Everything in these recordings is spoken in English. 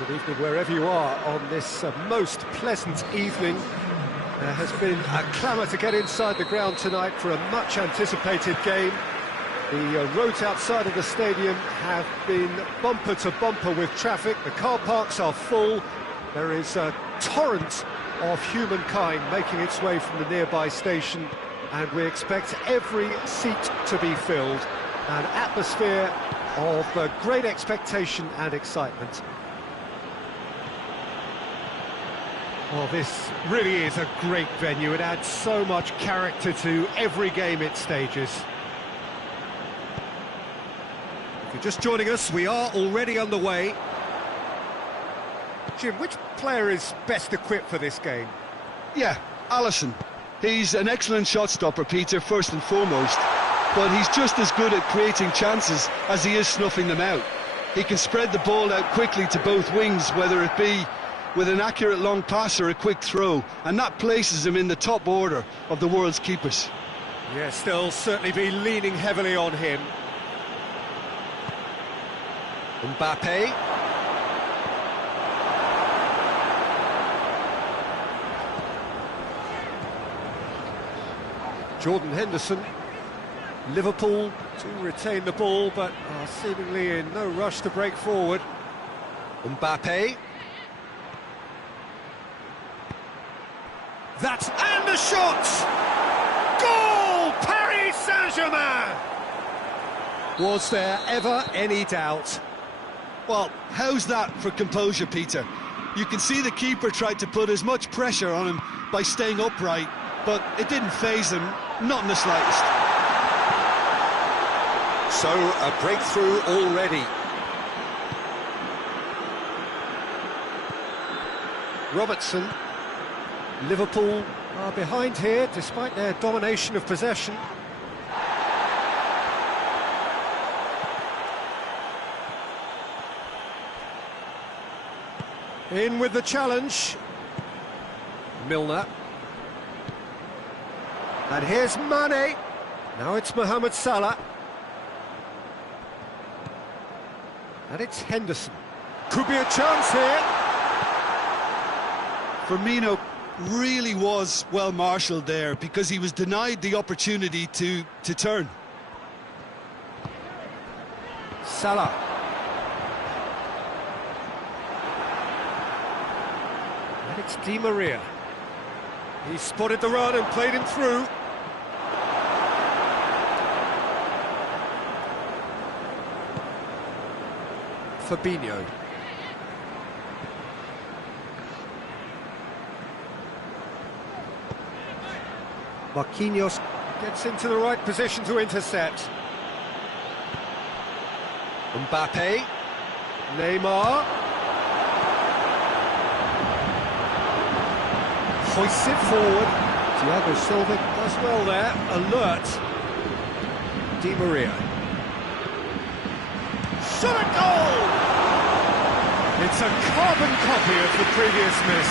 Good evening wherever you are on this most pleasant evening. There has been a clamour to get inside the ground tonight for a much anticipated game. The roads outside of the stadium have been bumper to bumper with traffic. The car parks are full. There is a torrent of humankind making its way from the nearby station, and we expect every seat to be filled. An atmosphere of great expectation and excitement. Well, this really is a great venue. It adds so much character to every game it stages. If you're just joining us, we are already underway. Jim, which player is best equipped for this game? Yeah, Alisson. He's an excellent shot stopper, Peter, first and foremost. But he's just as good at creating chances as he is snuffing them out. He can spread the ball out quickly to both wings, whether it be with an accurate long pass or a quick throw, and that places him in the top order of the world's keepers. Yes, they'll certainly be leaning heavily on him. Mbappe. Jordan Henderson. Liverpool to retain the ball, but are seemingly in no rush to break forward. Mbappe. That's and the shot! Goal! Paris Saint-Germain! Was there ever any doubt? Well, how's that for composure, Peter? You can see the keeper tried to put as much pressure on him by staying upright, but it didn't faze him, not in the slightest. So, a breakthrough already. Robertson. Liverpool are behind here, despite their domination of possession. In with the challenge. Milner. And here's Mane. Now it's Mohamed Salah. And it's Henderson. Could be a chance here. Firmino really was well marshalled there because he was denied the opportunity to turn. Salah. And it's Di Maria. He spotted the run and played him through. Fabinho. Marquinhos gets into the right position to intercept. Mbappe. Neymar. Hoists it forward. Thiago Silva does well there. Alert. Di Maria. Shot a goal! It's a carbon copy of the previous miss.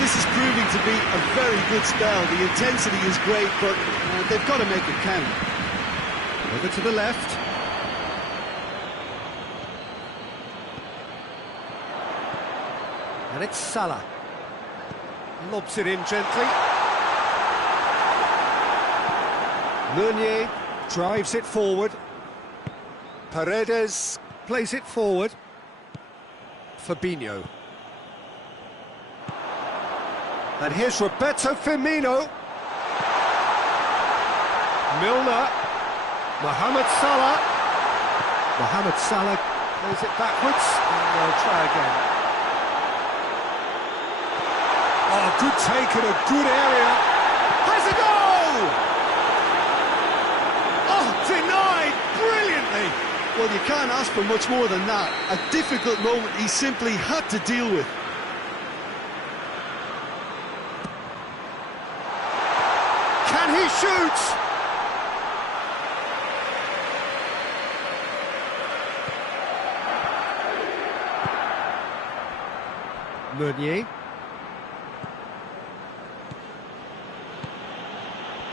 This is proving to be a very good spell. The intensity is great, but they've got to make it count. Over to the left. And it's Salah. Lobs it in gently. Meunier drives it forward. Paredes plays it forward. Fabinho. And here's Roberto Firmino. Milner. Mohamed Salah. Mohamed Salah plays it backwards, and they'll try again. Oh, good take in a good area. Has a goal! Oh, denied brilliantly. Well, you can't ask for much more than that. A difficult moment he simply had to deal with. Can he shoot? Meunier.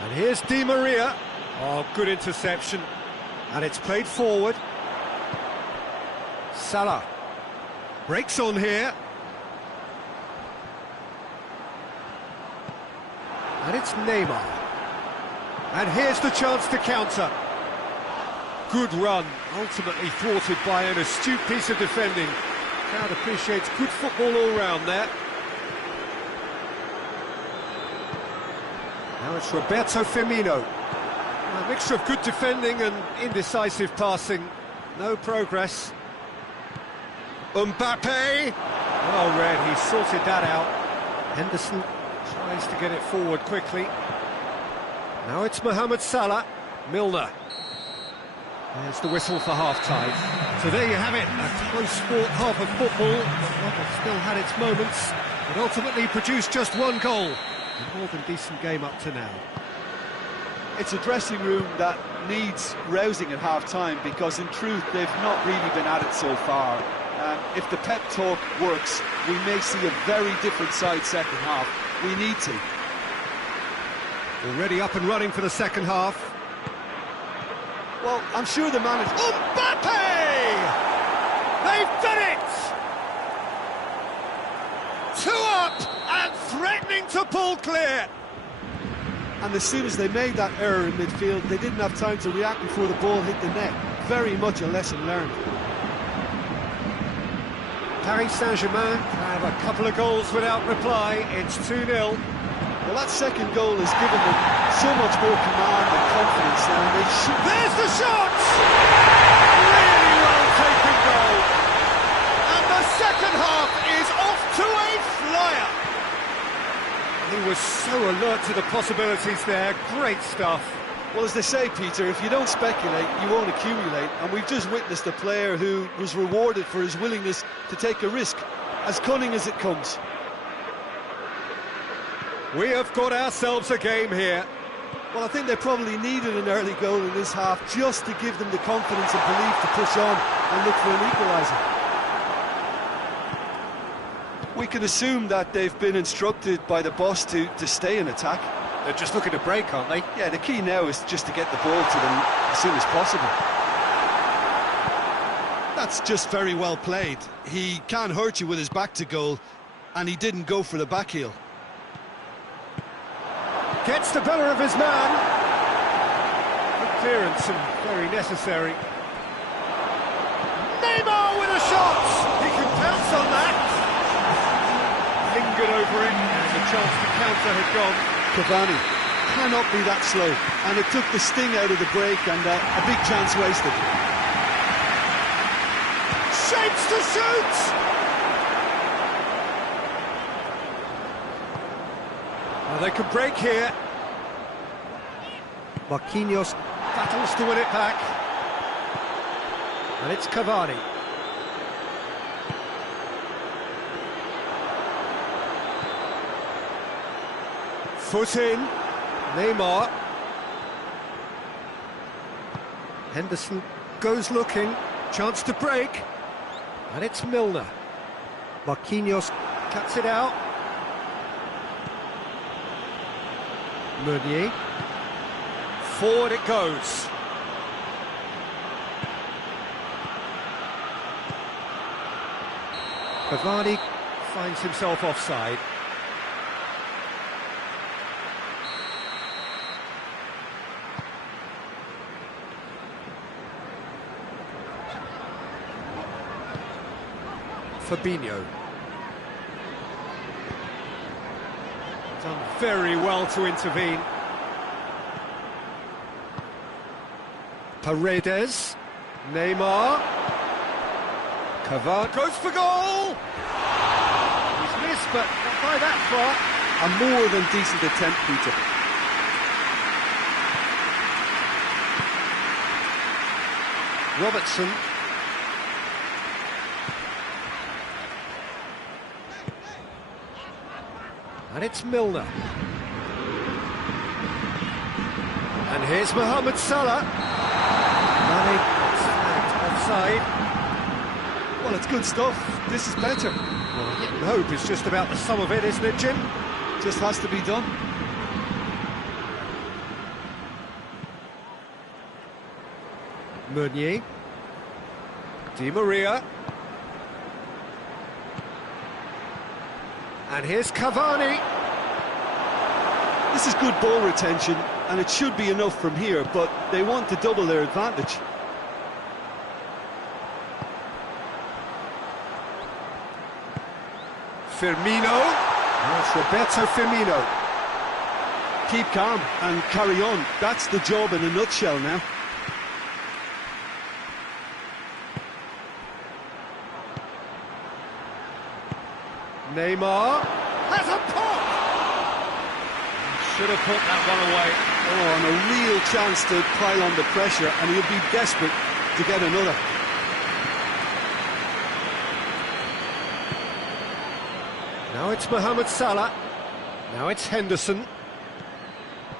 And here's Di Maria. Oh, good interception. And it's played forward. Salah. Breaks on here. And it's Neymar. And here's the chance to counter. Good run, ultimately thwarted by an astute piece of defending. Crowd appreciates good football all round there. Now it's Roberto Firmino. A mixture of good defending and indecisive passing. No progress. Mbappe! Well read, he sorted that out. Henderson tries to get it forward quickly. Now it's Mohamed Salah. Milner. There's the whistle for half-time. So there you have it, a close-fought half of football, but one that still had its moments, but ultimately produced just one goal. A more than decent game up to now. It's a dressing room that needs rousing at half-time, because in truth they've not really been at it so far. If the pep talk works, we may see a very different side second half. We need to. Already up and running for the second half. Well, I'm sure the manager... Mbappe! They've done it! 2 up and threatening to pull clear. And as soon as they made that error in midfield, they didn't have time to react before the ball hit the net. Very much a lesson learned. Paris Saint-Germain have a couple of goals without reply. It's 2-0. Well, that second goal has given them so much more command and confidence now. They should... There's the shot! Really well taken goal. And the second half is off to a flyer. He was so alert to the possibilities there. Great stuff. Well, as they say, Peter, if you don't speculate, you won't accumulate. And we've just witnessed a player who was rewarded for his willingness to take a risk, as cunning as it comes. We have got ourselves a game here. Well, I think they probably needed an early goal in this half just to give them the confidence and belief to push on and look for an equaliser. We can assume that they've been instructed by the boss to stay in attack. They're just looking to break, aren't they? Yeah, the key now is just to get the ball to them as soon as possible. That's just very well played. He can't hurt you with his back to goal, and he didn't go for the back heel. Gets the better of his man. Good clearance and very necessary. Neymar with a shot! He can pounce on that. Lingered over it, and the chance to counter had gone. Cavani cannot be that slow, and it took the sting out of the break, and a big chance wasted. Shapes to shoot! Well, they could break here. Marquinhos battles to win it back. And it's Cavani. Foot in. Neymar. Henderson goes looking. Chance to break. And it's Milner. Marquinhos cuts it out. Meunier. Forward it goes. Cavani finds himself offside. Fabinho. Done very well to intervene. Paredes. Neymar. Cavani goes for goal! He's missed, but not by that far. A more than decent attempt, Peter. Robertson. And it's Milner. And here's Mohamed Salah. Mane offside. Well, it's good stuff. This is better. Well, hitting hope is just about the sum of it, isn't it, Jim? Just has to be done. Meunier. Di Maria. And here's Cavani. This is good ball retention, and it should be enough from here, but they want to double their advantage. Firmino. That's Roberto Firmino. Keep calm and carry on. That's the job in a nutshell now. Neymar has a pop! Should have put that one away. Oh, and a real chance to pile on the pressure, and he'll be desperate to get another. Now it's Mohamed Salah. Now it's Henderson.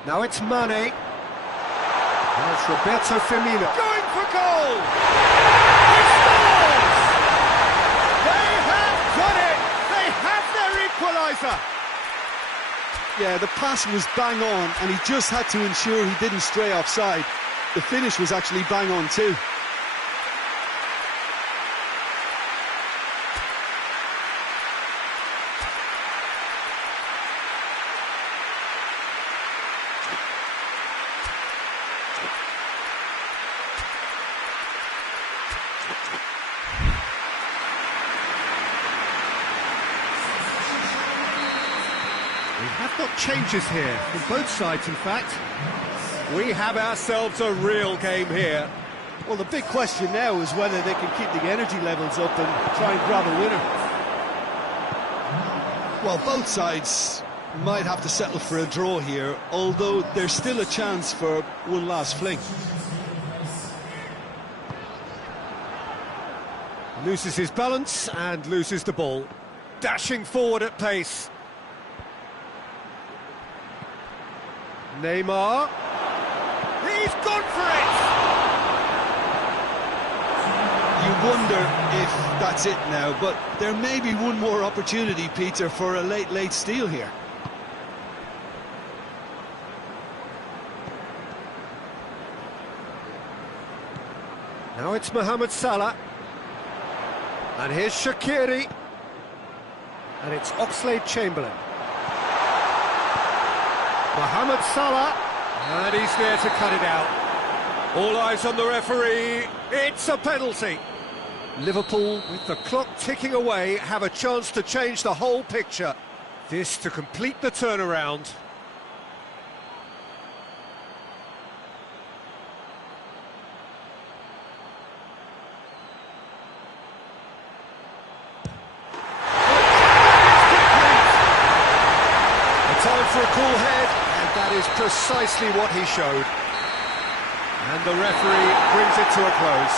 Now it's Mane. Now it's Roberto Firmino. Going for goal! He scores! They have done it! They have their equaliser! Yeah, the pass was bang on, and he just had to ensure he didn't stray offside. The finish was actually bang on too. We have got changes here, from both sides in fact. We have ourselves a real game here. Well, the big question now is whether they can keep the energy levels up and try and grab a winner. Well, both sides might have to settle for a draw here, although there's still a chance for one last fling. Loses his balance and loses the ball. Dashing forward at pace. Neymar. He's gone for it! You wonder if that's it now, but there may be one more opportunity, Peter, for a late steal here. Now it's Mohamed Salah. And here's Shaqiri. And it's Oxlade-Chamberlain. Mohamed Salah. And he's there to cut it out. All eyes on the referee. It's a penalty. Liverpool, with the clock ticking away, have a chance to change the whole picture. This to complete the turnaround. Time for a cool head, and that is precisely what he showed. And the referee brings it to a close.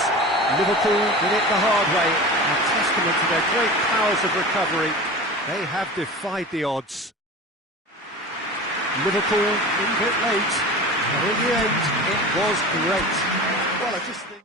Liverpool did it the hard way, a testament to their great powers of recovery. They have defied the odds. Liverpool in a bit late, but in the end, it was great. Well, I just think...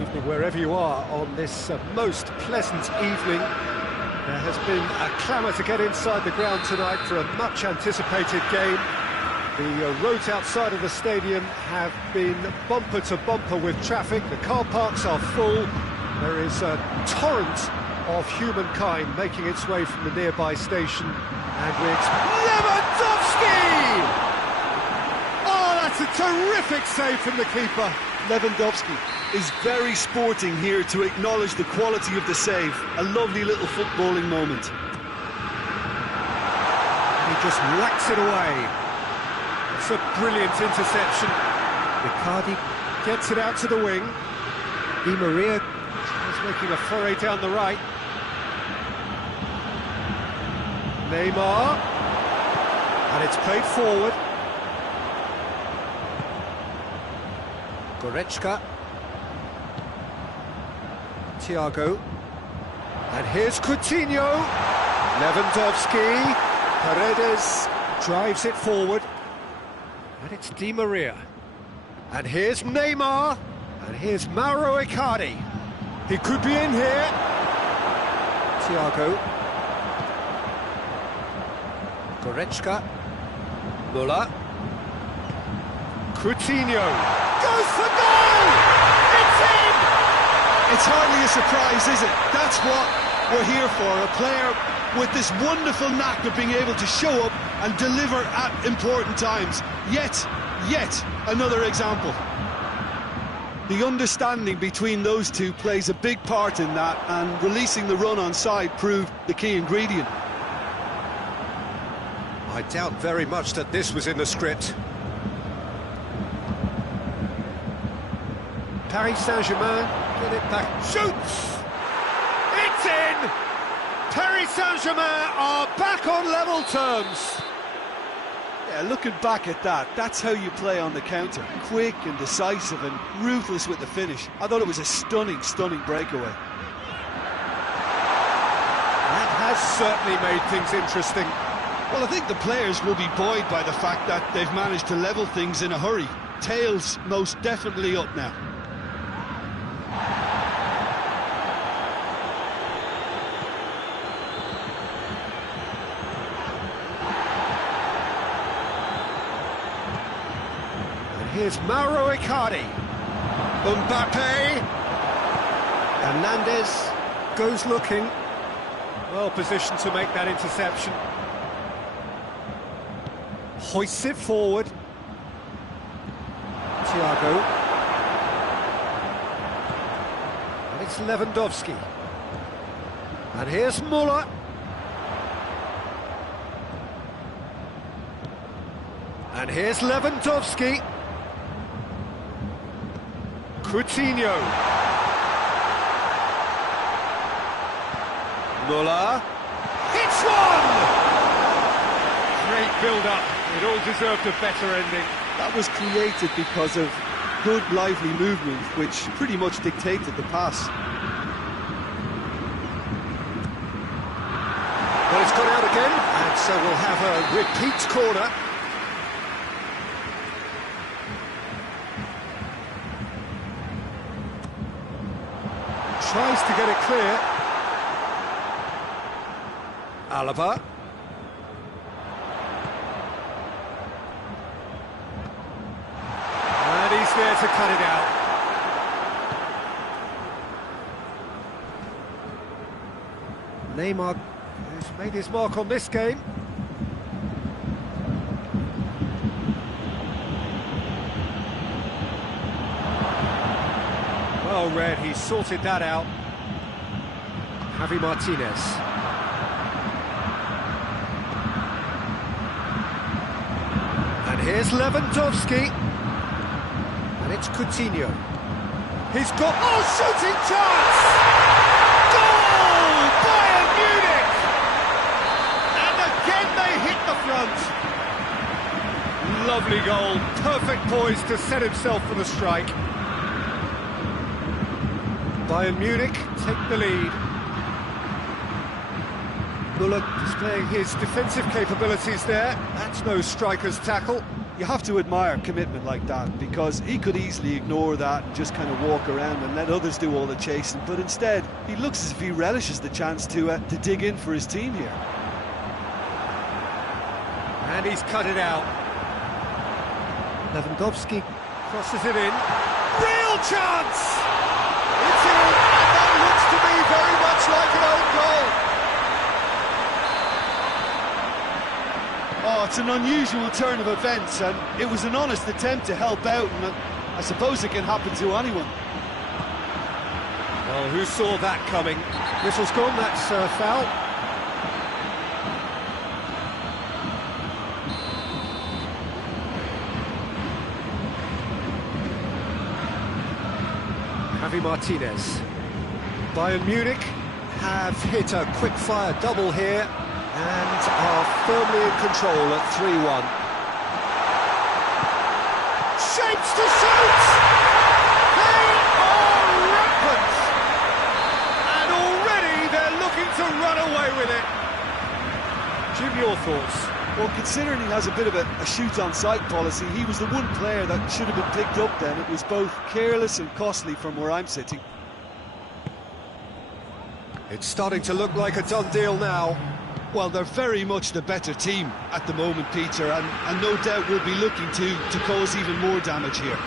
Evening wherever you are on this most pleasant evening. There has been a clamour to get inside the ground tonight for a much anticipated game. The roads outside of the stadium have been bumper to bumper with traffic. The car parks are full. There is a torrent of humankind making its way from the nearby station. And Lewandowski! Oh, that's a terrific save from the keeper. Lewandowski is very sporting here to acknowledge the quality of the save. A lovely little footballing moment. He just whacks it away. It's a brilliant interception. Riccardi gets it out to the wing. Di Maria is making a foray down the right. Neymar. And it's played forward. Goretzka. Thiago. And here's Coutinho. Lewandowski. Paredes drives it forward. And it's Di Maria. And here's Neymar. And here's Mauro Icardi. He could be in here. Thiago. Goretzka. Müller. Coutinho. Goes for goal! It's in! It's hardly a surprise, is it? That's what we're here for. A player with this wonderful knack of being able to show up and deliver at important times. Yet another example. The understanding between those two plays a big part in that, and releasing the run on side proved the key ingredient. I doubt very much that this was in the script. Paris Saint-Germain get it back. Shoots! It's in! Paris Saint-Germain are back on level terms. Yeah, looking back at that, that's how you play on the counter. Quick and decisive and ruthless with the finish. I thought it was a stunning breakaway. That has certainly made things interesting. Well, I think the players will be buoyed by the fact that they've managed to level things in a hurry. Tails most definitely up now. Here's Mauro Icardi. Mbappe. Hernandez goes looking. Well positioned to make that interception. Hoists it forward. Thiago. And it's Lewandowski. And here's Müller. And here's Lewandowski. Coutinho. Müller. It's one! Great build-up. It all deserved a better ending. That was created because of good, lively movement, which pretty much dictated the pass. Well, it's gone out again, and so we'll have a repeat corner. Tries to get it clear. Alaba. And he's there to cut it out. Neymar has made his mark on this game. Well read, he sorted that out. Javi Martinez. And here's Lewandowski. And it's Coutinho. He's got... Oh, shooting chance! Goal! Bayern Munich! And again they hit the front. Lovely goal. Perfect poise to set himself for the strike. Bayern Munich take the lead. Müller displaying his defensive capabilities there. That's no striker's tackle. You have to admire commitment like that, because he could easily ignore that and just kind of walk around and let others do all the chasing, but instead he looks as if he relishes the chance to dig in for his team here. And he's cut it out. Lewandowski crosses it in. Real chance! It's in, and that looks to me very much like an own goal. Oh, it's an unusual turn of events, and it was an honest attempt to help out, and I suppose it can happen to anyone. Well, who saw that coming? Whistle's gone, that's foul. Javi Martinez. Bayern Munich have hit a quick-fire double here and are firmly in control at 3-1. Shapes to shoot! They are rampant! And already they're looking to run away with it. Jim, your thoughts? Well, considering he has a bit of a shoot-on-sight policy, he was the one player that should have been picked up then. It was both careless and costly from where I'm sitting. It's starting to look like a done deal now. Well, they're very much the better team at the moment, Peter, and no doubt will be looking to cause even more damage here.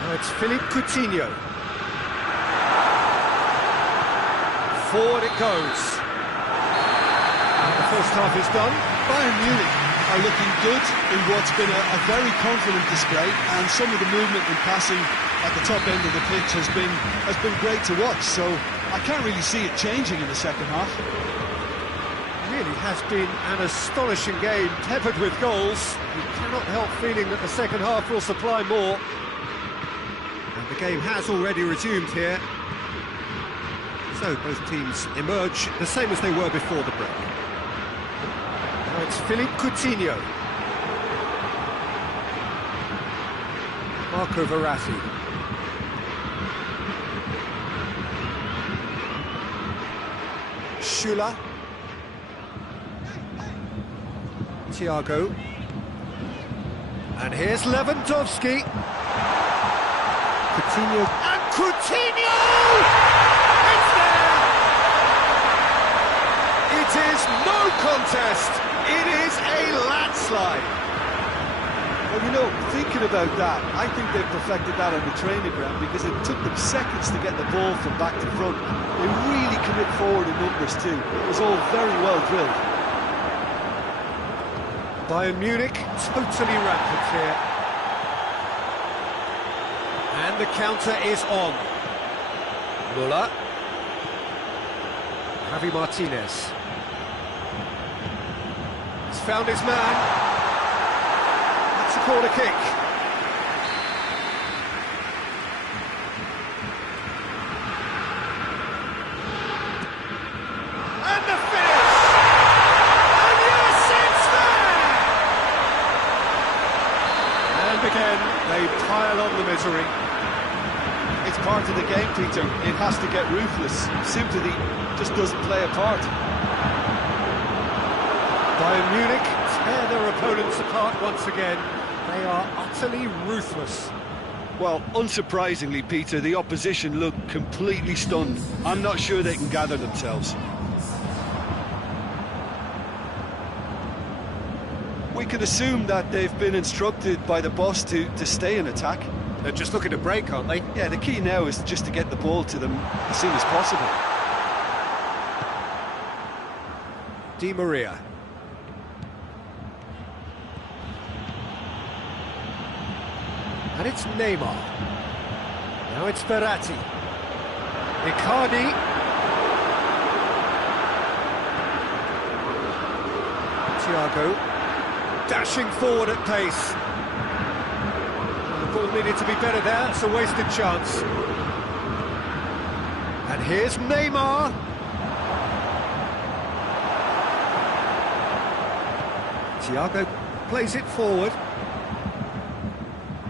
Now it's Philippe Coutinho. Forward it goes. The first half is done. Bayern Munich are looking good in what's been a very confident display, and some of the movement and passing at the top end of the pitch has been great to watch, so I can't really see it changing in the second half. It really has been an astonishing game, peppered with goals. You cannot help feeling that the second half will supply more. And the game has already resumed here. So both teams emerge the same as they were before the break. Now it's Philippe Coutinho. Marco Verratti. Schüller. Thiago. And here's Lewandowski. Coutinho. And Coutinho! It's there! It is no contest. It is a landslide. Well, you know, thinking about that, I think they've perfected that on the training ground, because it took them seconds to get the ball from back to front. They really commit forward in numbers too. It was all very well drilled. Bayern Munich totally rampant here. And the counter is on. Müller. Javi Martinez. He's found his man. That's a corner kick. And the finish! And yes, it's there! And again, they pile on the misery. It's part of the game, Peter. It has to get ruthless. Sympathy just doesn't play a part. Bayern Munich tear their opponents apart once again. They are utterly ruthless. Well, unsurprisingly, Peter, the opposition look completely stunned. I'm not sure they can gather themselves. We can assume that they've been instructed by the boss to stay in attack. They're just looking to break, aren't they? Yeah, the key now is just to get the ball to them as soon as possible. Di Maria. And it's Neymar. Now it's Verratti. Icardi. Thiago. Dashing forward at pace. The ball needed to be better there. It's a wasted chance. And here's Neymar. Thiago plays it forward.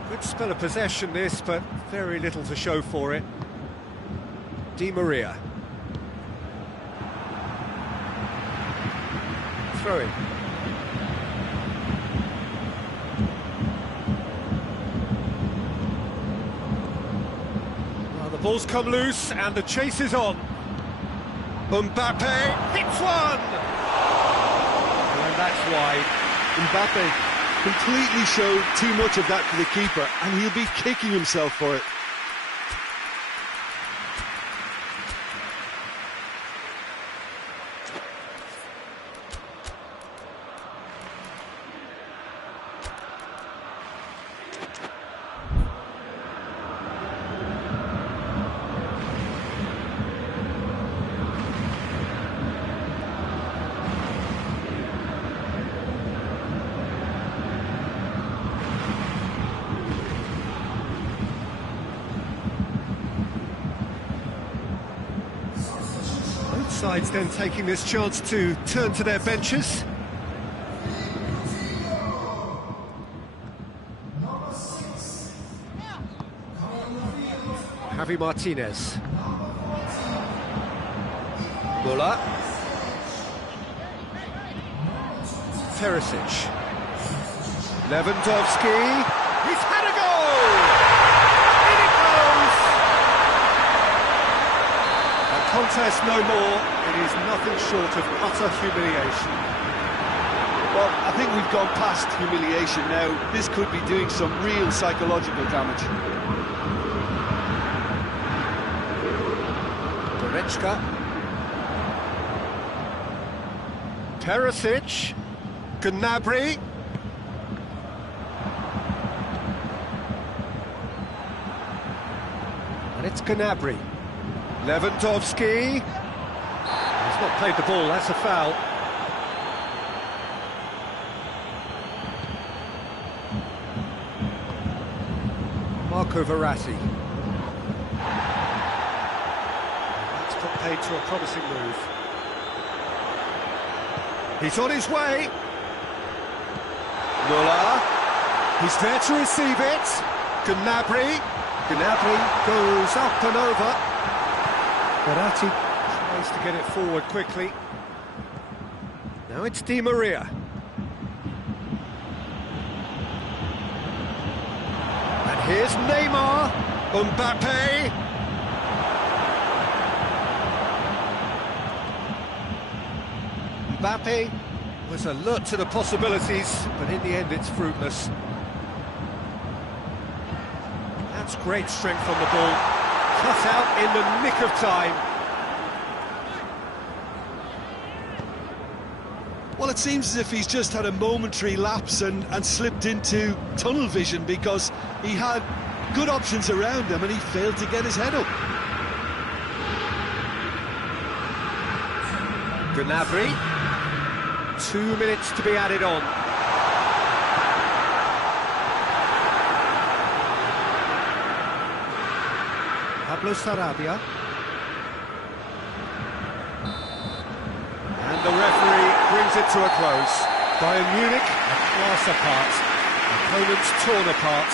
Good spell of possession this, but very little to show for it. Di Maria. Throw in. ball's come loose and the chase is on. Mbappe hits one! And that's wide. Mbappe completely showed too much of that to the keeper, and he'll be kicking himself for it. Both sides then taking this chance to turn to their benches. Javi Martinez. Muller. Perisic. Lewandowski. He's had a goal! In it goes! A contest no more. It is nothing short of utter humiliation. Well, I think we've gone past humiliation now. This could be doing some real psychological damage. Goretzka. Perisic. Gnabry. And it's Gnabry. Lewandowski. He's not played the ball, that's a foul. Marco Verratti. That's put paid to a promising move. He's on his way. Muller. He's there to receive it. Gnabry. Gnabry goes up and over. Verratti tries to get it forward quickly. Now it's Di Maria. And here's Neymar. Mbappe. Mbappe was alert to the possibilities, but in the end it's fruitless. That's great strength on the ball. Cut out in the nick of time. Well, it seems as if he's just had a momentary lapse and slipped into tunnel vision, because he had good options around him and he failed to get his head up. Gnabry. 2 minutes to be added on. Pablo Sarabia. And the referee brings it to a close. Bayern Munich are class apart. Opponents torn apart.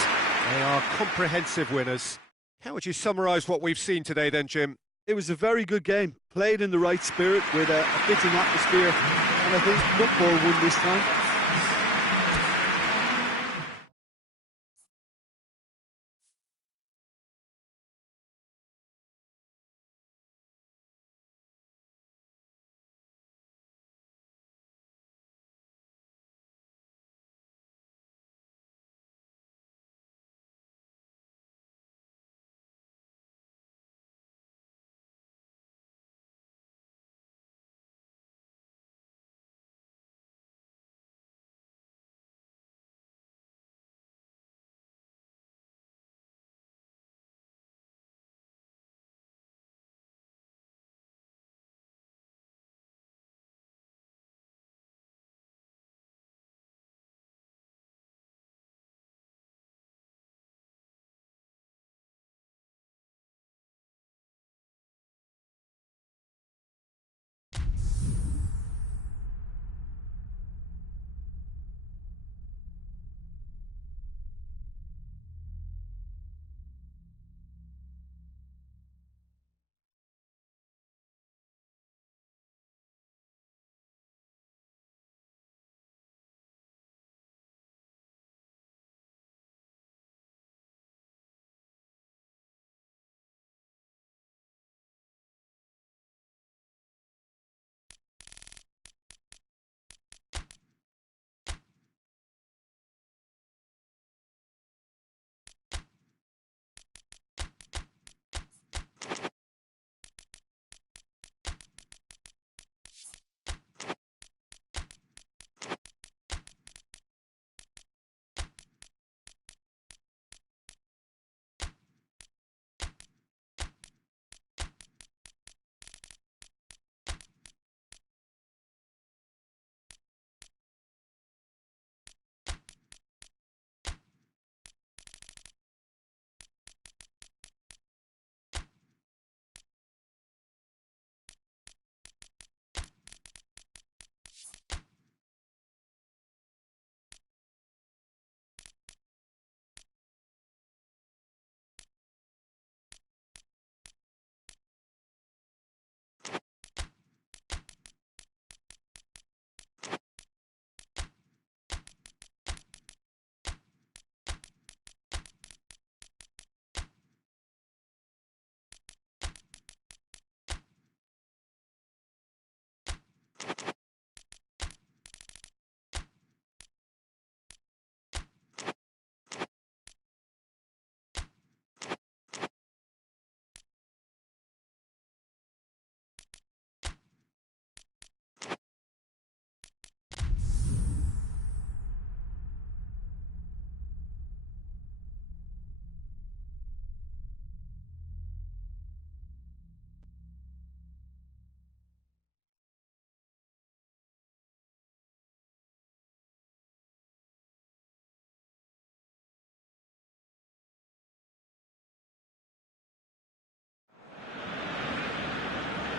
They are comprehensive winners. How would you summarise what we've seen today then, Jim? It was a very good game, played in the right spirit with a fitting atmosphere, and I think football won this time.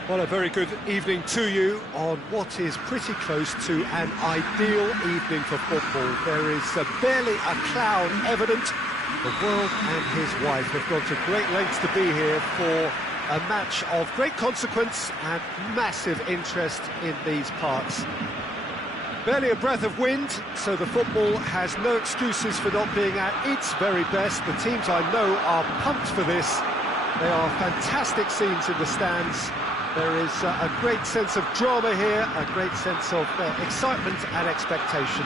Well, a very good evening to you on what is pretty close to an ideal evening for football. There is barely a cloud evident. The world and his wife have gone to great lengths to be here for a match of great consequence and massive interest in these parts. Barely a breath of wind, so the football has no excuses for not being at its very best. The teams I know are pumped for this. They are fantastic scenes in the stands. There is a great sense of drama here, a great sense of excitement and expectation.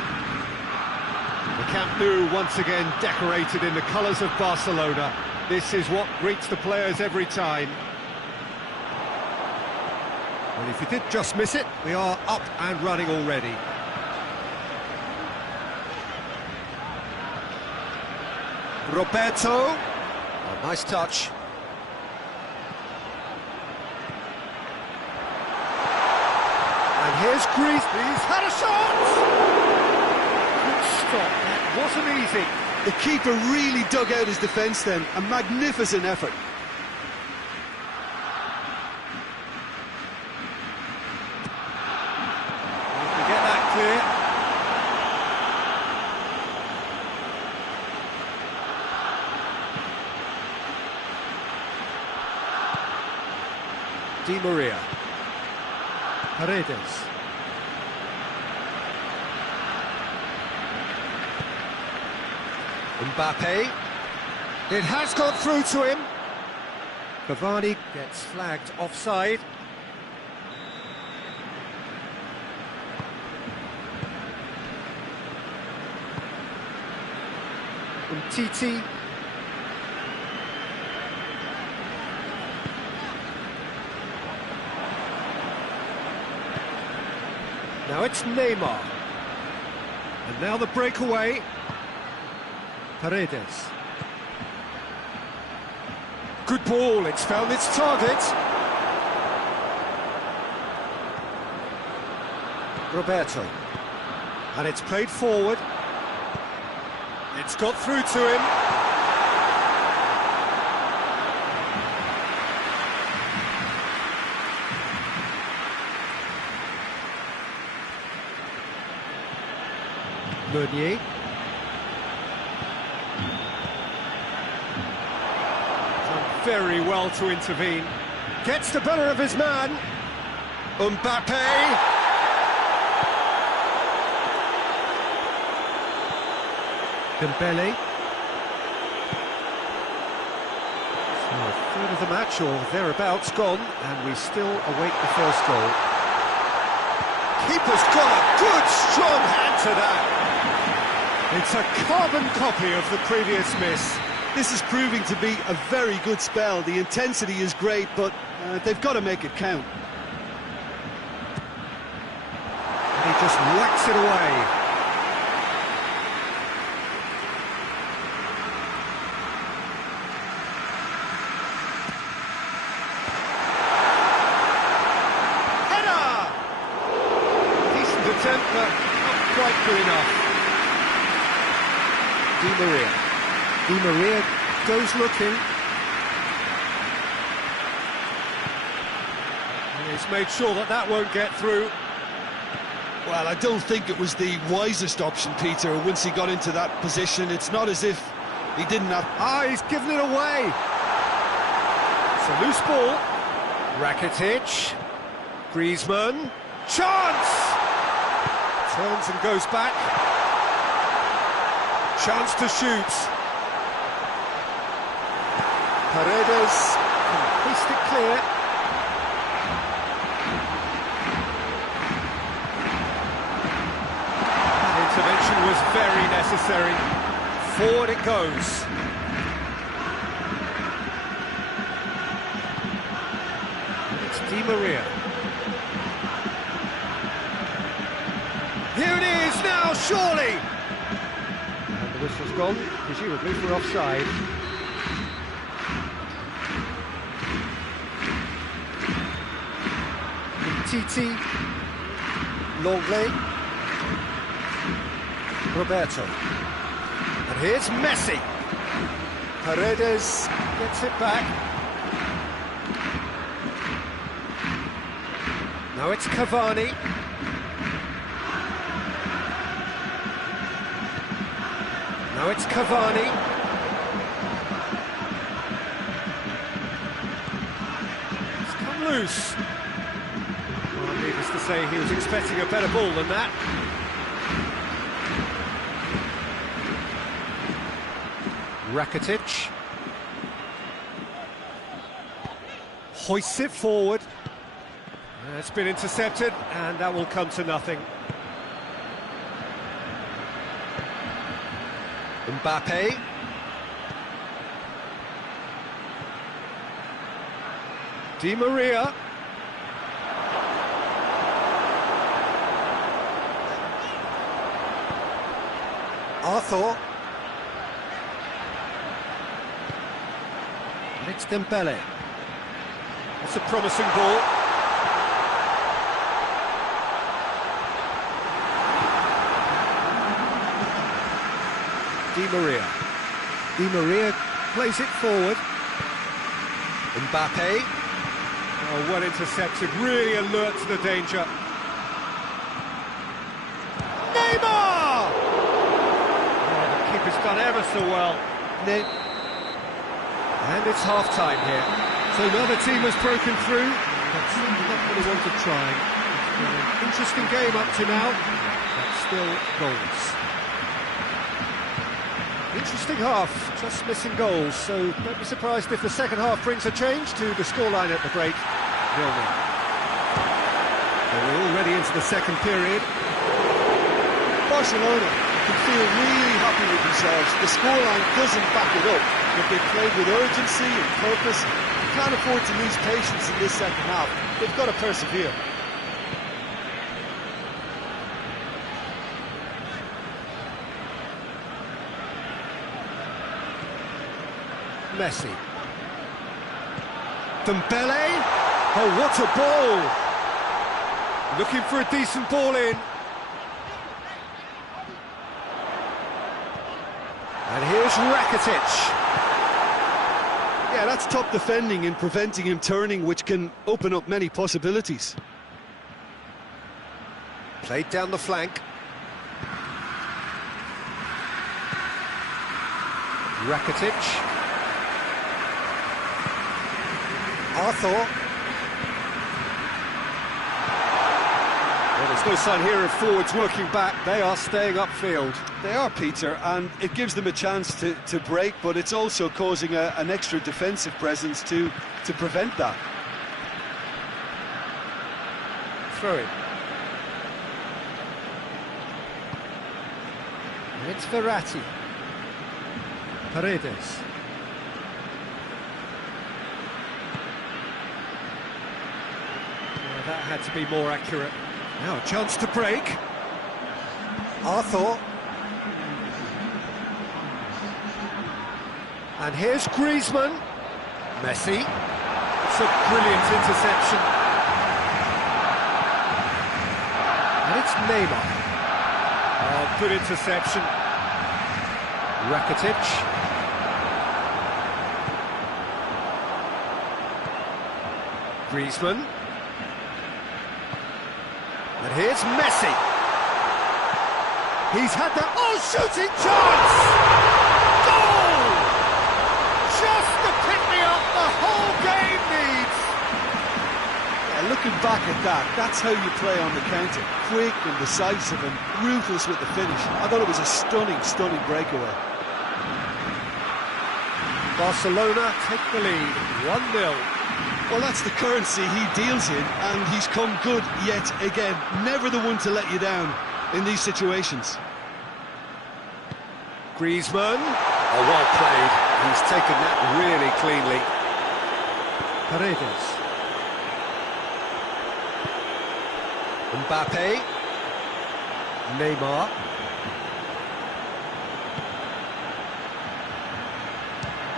The Camp Nou once again decorated in the colours of Barcelona. This is what greets the players every time. Well, if you did just miss it, we are up and running already. Roberto, oh, nice touch. And here's Greece, he's had a shot! Good stop, that wasn't easy. The keeper really dug out his defence then, a magnificent effort. You can get that clear. Di Maria. Paredes. Mbappe. It has gone through to him. Cavani gets flagged offside. Umtiti. Now it's Neymar. And now the breakaway. Paredes. Good ball, it's found its target. Roberto. And it's played forward. It's got through to him. Meunier. Done very well to intervene. Gets the better of his man. Mbappe. Dembele. So a third of the match or thereabouts gone, and we still await the first goal. Keeper's got a good strong hand to that. It's a carbon copy of the previous miss. This is proving to be a very good spell. The intensity is great, but they've got to make it count. And he just whacks it away. Attempt, but not quite good enough. Di Maria. Di Maria goes looking. And he's made sure that that won't get through. Well, I don't think it was the wisest option, Peter, once he got into that position. It's not as if he didn't have... Ah, he's given it away. It's a loose ball. Rakitic. Griezmann. Chance! Turns and goes back. Chance to shoot. Paredes can hoist it clear. That intervention was very necessary. Forward it goes. It's Di Maria. Here it is now, surely! And the whistle's gone, presumably for offside. Titi, Longley, Roberto. And here's Messi. Paredes gets it back. Now it's Cavani. Now it's Cavani. It's come loose. Well, needless to say, he was expecting a better ball than that. Rakitic. Hoists it forward. It's been intercepted, and that will come to nothing. Mbappe. Di Maria. Arthur. And it's Dembele. That's a promising ball. Di Maria. Di Maria plays it forward. Mbappe. Oh, well intercepted, really alert to the danger. Neymar! Oh, the keeper's done ever so well. And it's half-time here. So another team has broken through, but still not really wanted trying. It's been an interesting game up to now, but still goals. Interesting half, just missing goals, so don't be surprised if the second half brings a change to the scoreline at the break. 0-0. We're already into the second period. Barcelona can feel really happy with themselves. The scoreline doesn't back it up, but they played with urgency and purpose. They can't afford to lose patience in this second half. They've got to persevere. Messi. Dembele. Oh, what a ball! Looking for a decent ball in. And here's Rakitic. Yeah, that's top defending and preventing him turning, which can open up many possibilities. Played down the flank. Rakitic. Arthur. Well, there's no sign here of forwards working back. They are staying upfield. They are, Peter, and it gives them a chance to break, but it's also causing an extra defensive presence to prevent that. Throw it. It's Verratti. Paredes. Well, that had to be more accurate. Now a chance to break. Arthur. And here's Griezmann. Messi. It's a brilliant interception. And it's Neymar. Oh, good interception. Rakitic. Griezmann. And here's Messi. He's had that... Oh, shooting chance! Goal! Just the pick-me-up the whole game needs. Yeah, looking back at that, that's how you play on the counter. Quick and decisive and ruthless with the finish. I thought it was a stunning, stunning breakaway. Barcelona take the lead, 1-0. Well, that's the currency he deals in, and he's come good yet again. Never the one to let you down in these situations. Griezmann. Oh, well played. He's taken that really cleanly. Paredes. Mbappe. Neymar.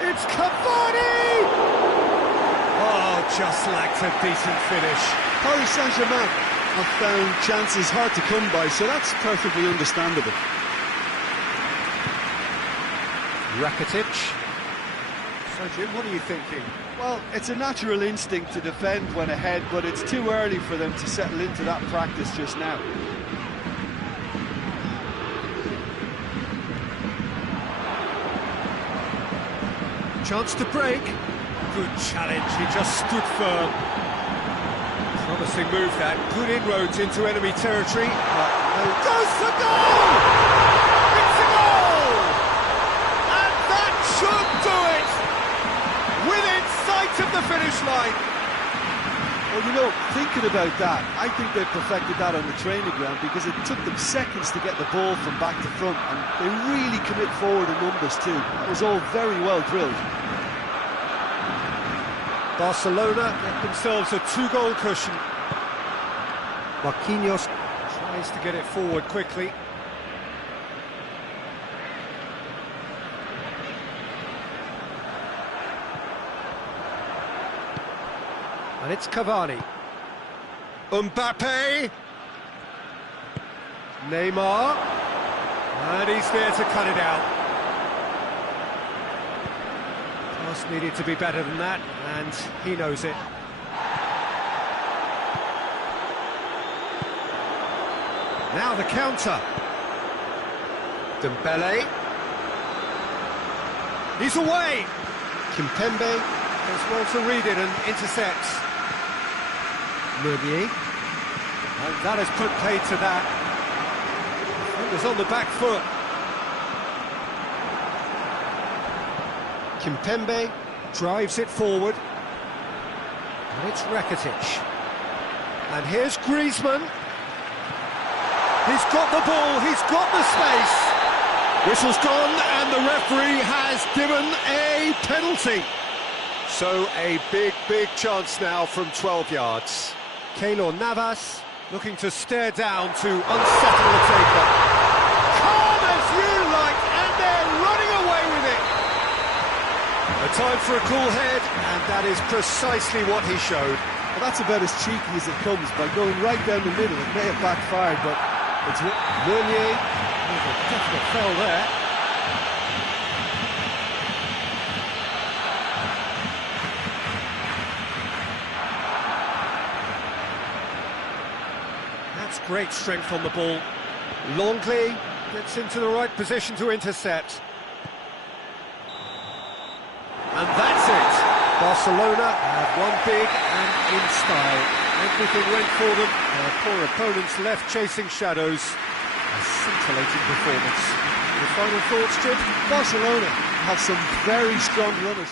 It's Cavani! Oh, just lacked a decent finish. Paris Saint-Germain have found chances hard to come by, so that's perfectly understandable. Rakitic. So, Jim, what are you thinking? Well, it's a natural instinct to defend when ahead, but it's too early for them to settle into that practice just now. Chance to break. Good challenge, he just stood firm. Promising move that, good inroads into enemy territory. Goes for goal! It's a goal! And that should do it! Within sight of the finish line. Well, you know, thinking about that, I think they perfected that on the training ground because it took them seconds to get the ball from back to front, and they really commit forward in numbers too. That was all very well drilled. Barcelona get themselves a 2-goal cushion. Marquinhos tries to get it forward quickly. And it's Cavani. Mbappe. Neymar. And he's there to cut it out. Pass needed to be better than that, and he knows it. Now the counter. Dembele. He's away. Kimpembe does well to read it and intercepts. Meunier. And that has put paid to that. Defenders on the back foot. Kimpembe drives it forward. And it's Rakitic. And here's Griezmann. He's got the ball, he's got the space. Whistle's gone and the referee has given a penalty. So a big chance now from 12 yards. Keylor Navas looking to stare down to unsettle the taker. Calm as you like, and they're running away with it. A time for a cool head, and that is precisely what he showed. Well, that's about as cheeky as it comes, by going right down the middle. It may have backfired, but it's Meunier. There's a definite foul there. That's great strength on the ball. Longley gets into the right position to intercept. And that's it. Barcelona have won big and in style. Everything went for them. Their poor opponents left chasing shadows. A scintillating performance. The final thoughts, Jim? Barcelona have some very strong runners.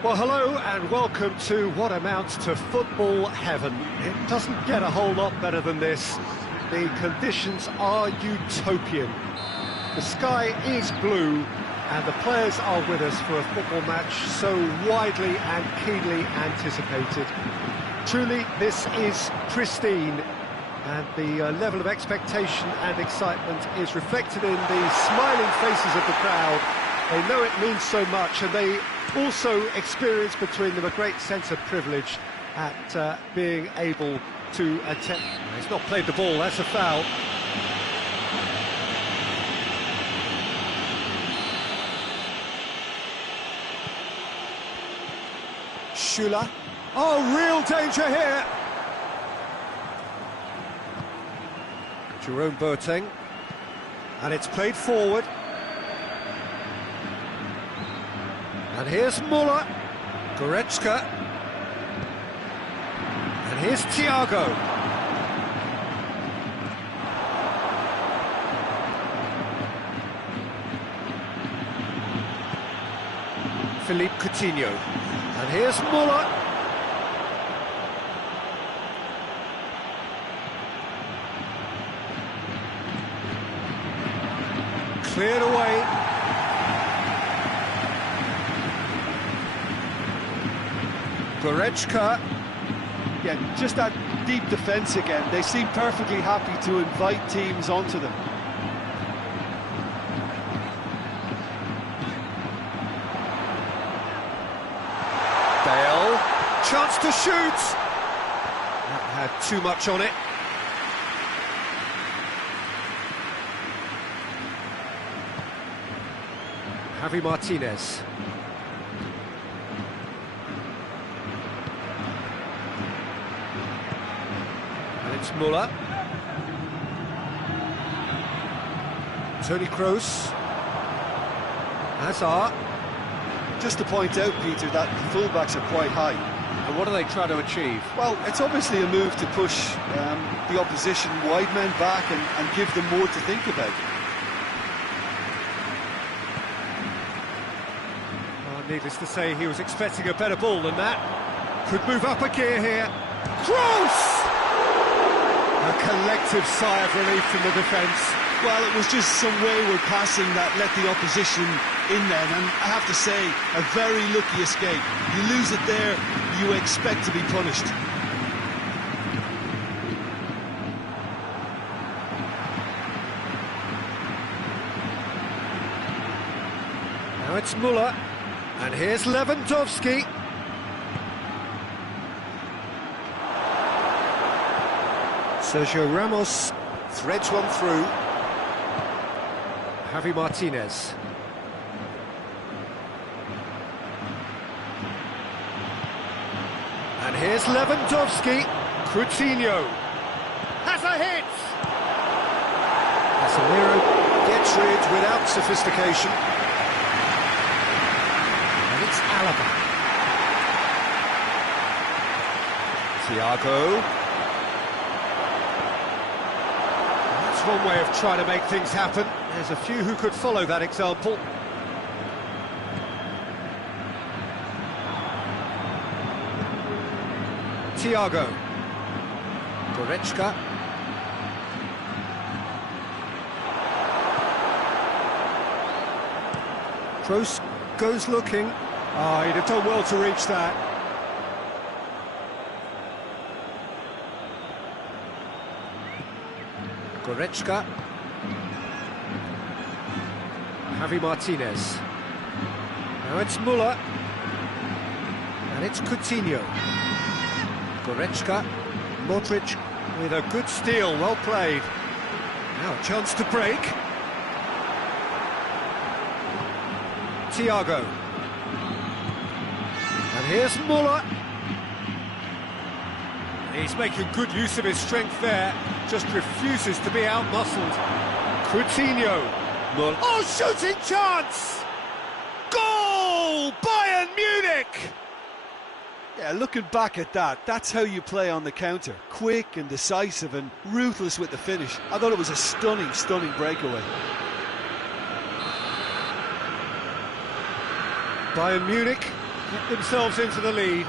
Well, hello and welcome to what amounts to football heaven. It doesn't get a whole lot better than this. The conditions are utopian. The sky is blue and the players are with us for a football match so widely and keenly anticipated. Truly, this is pristine, and the level of expectation and excitement is reflected in the smiling faces of the crowd. They know it means so much, and they also experience between them a great sense of privilege at being able to attempt. He's not played the ball, that's a foul. Schüller. Oh, real danger here. Jerome Boateng. And it's played forward. And here's Muller. Goretzka. And here's Thiago. Philippe Coutinho. And here's Muller. Cleared away. Goretzka. Yeah, just that deep defence again. They seem perfectly happy to invite teams onto them. Bale, chance to shoot. That had too much on it. Javi Martinez. And it's Muller. Toni Kroos. Hazard. Just to point out, Peter, that the fullbacks are quite high. And what are they trying to achieve? Well, it's obviously a move to push the opposition wide men back and give them more to think about. Needless to say, he was expecting a better ball than that. Could move up a gear here. Kroos! A collective sigh of relief from the defence. Well, it was just some wayward passing that let the opposition in then, and I have to say, a very lucky escape. You lose it there, you expect to be punished. Now it's Muller. And here's Lewandowski. Sergio Ramos threads one through. Javi Martinez. And here's Lewandowski. Coutinho has a hit. Casemiro gets rid without sophistication. It's Alaba. Thiago. That's one way of trying to make things happen. There's a few who could follow that example. Thiago. Goretzka. Kroos goes looking. Oh, he'd have done well to reach that. Goretzka. Javi Martinez. Now it's Muller. And it's Coutinho. Goretzka. Modric with a good steal, well played. Now a chance to break. Thiago. And here's Muller. He's making good use of his strength there, just refuses to be out-muscled. Coutinho. Muller. Oh, shooting chance! Goal! Bayern Munich! Yeah, looking back at that, that's how you play on the counter. Quick and decisive and ruthless with the finish. I thought it was a stunning, stunning breakaway. Bayern Munich get themselves into the lead.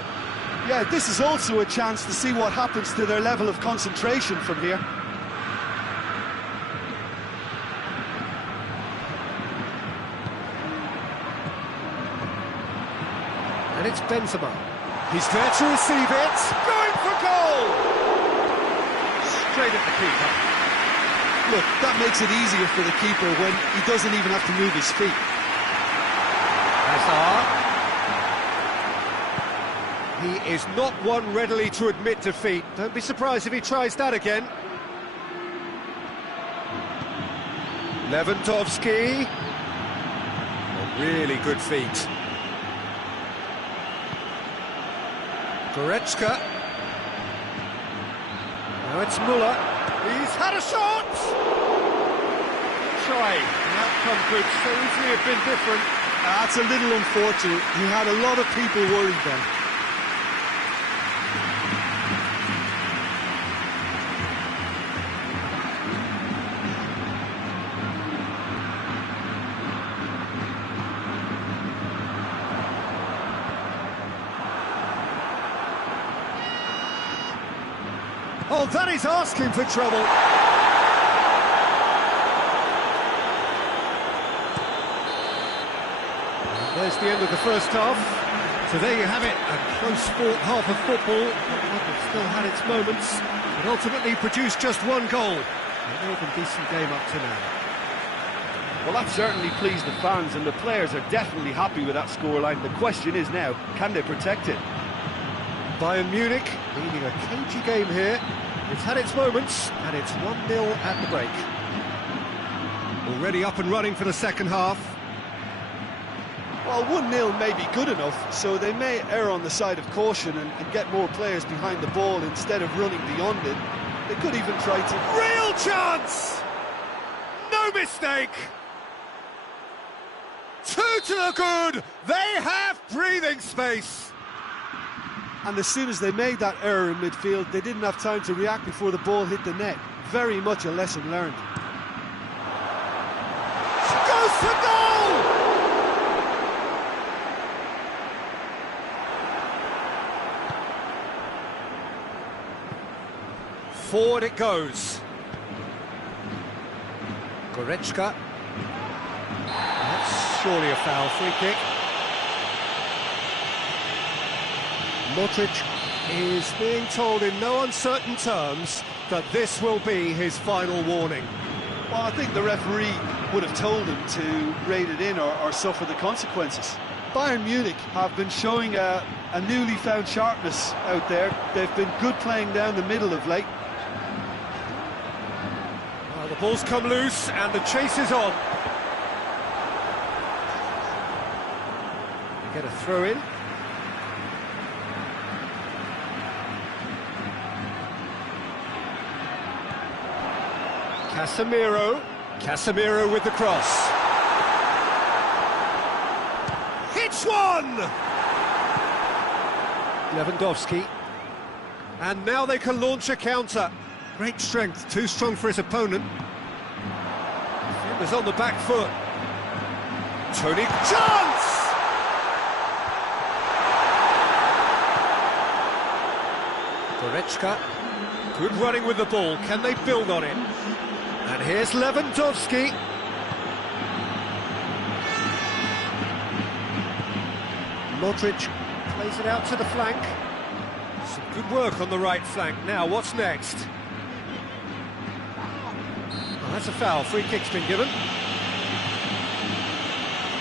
Yeah, this is also a chance to see what happens to their level of concentration from here. And it's Benzema. He's there to receive it. Going for goal! Straight at the keeper. Look, that makes it easier for the keeper when he doesn't even have to move his feet. He is not one readily to admit defeat. Don't be surprised if he tries that again. Lewandowski. A really good feat. Goretzka. Now it's Müller. He's had a shot! Try. The outcome could so easily have been different. That's a little unfortunate. He had a lot of people worried then. Oh, that is asking for trouble. There's the end of the first half. So there you have it, a close-fought half of football. It still had its moments, but ultimately produced just one goal. A more than decent game up to now. Well, that certainly pleased the fans, and the players are definitely happy with that scoreline. The question is now, can they protect it? Bayern Munich leading a cagey game here. It's had its moments, and it's 1-0 at the break. Already up and running for the second half. Well, 1-0 may be good enough, so they may err on the side of caution and get more players behind the ball instead of running beyond it. They could even try to... Real chance! No mistake! Two to the good! They have breathing space! And as soon as they made that error in midfield, they didn't have time to react before the ball hit the net. Very much a lesson learned. Goes for goal! Forward it goes. Goretzka. That's surely a foul. Free kick. Modric is being told in no uncertain terms that this will be his final warning. Well, I think the referee would have told him to rate it in or suffer the consequences. Bayern Munich have been showing a newly found sharpness out there. They've been good playing down the middle of late. Well, the ball's come loose and the chase is on. They get a throw in. Casemiro with the cross. Hits one! Lewandowski. And now they can launch a counter. Great strength, too strong for his opponent. Defenders on the back foot. Tony, chance! Goretzka. Good running with the ball. Can they build on it? And here's Lewandowski. Modric plays it out to the flank. Some good work on the right flank. Now, what's next? Oh, that's a foul. Free kick's been given.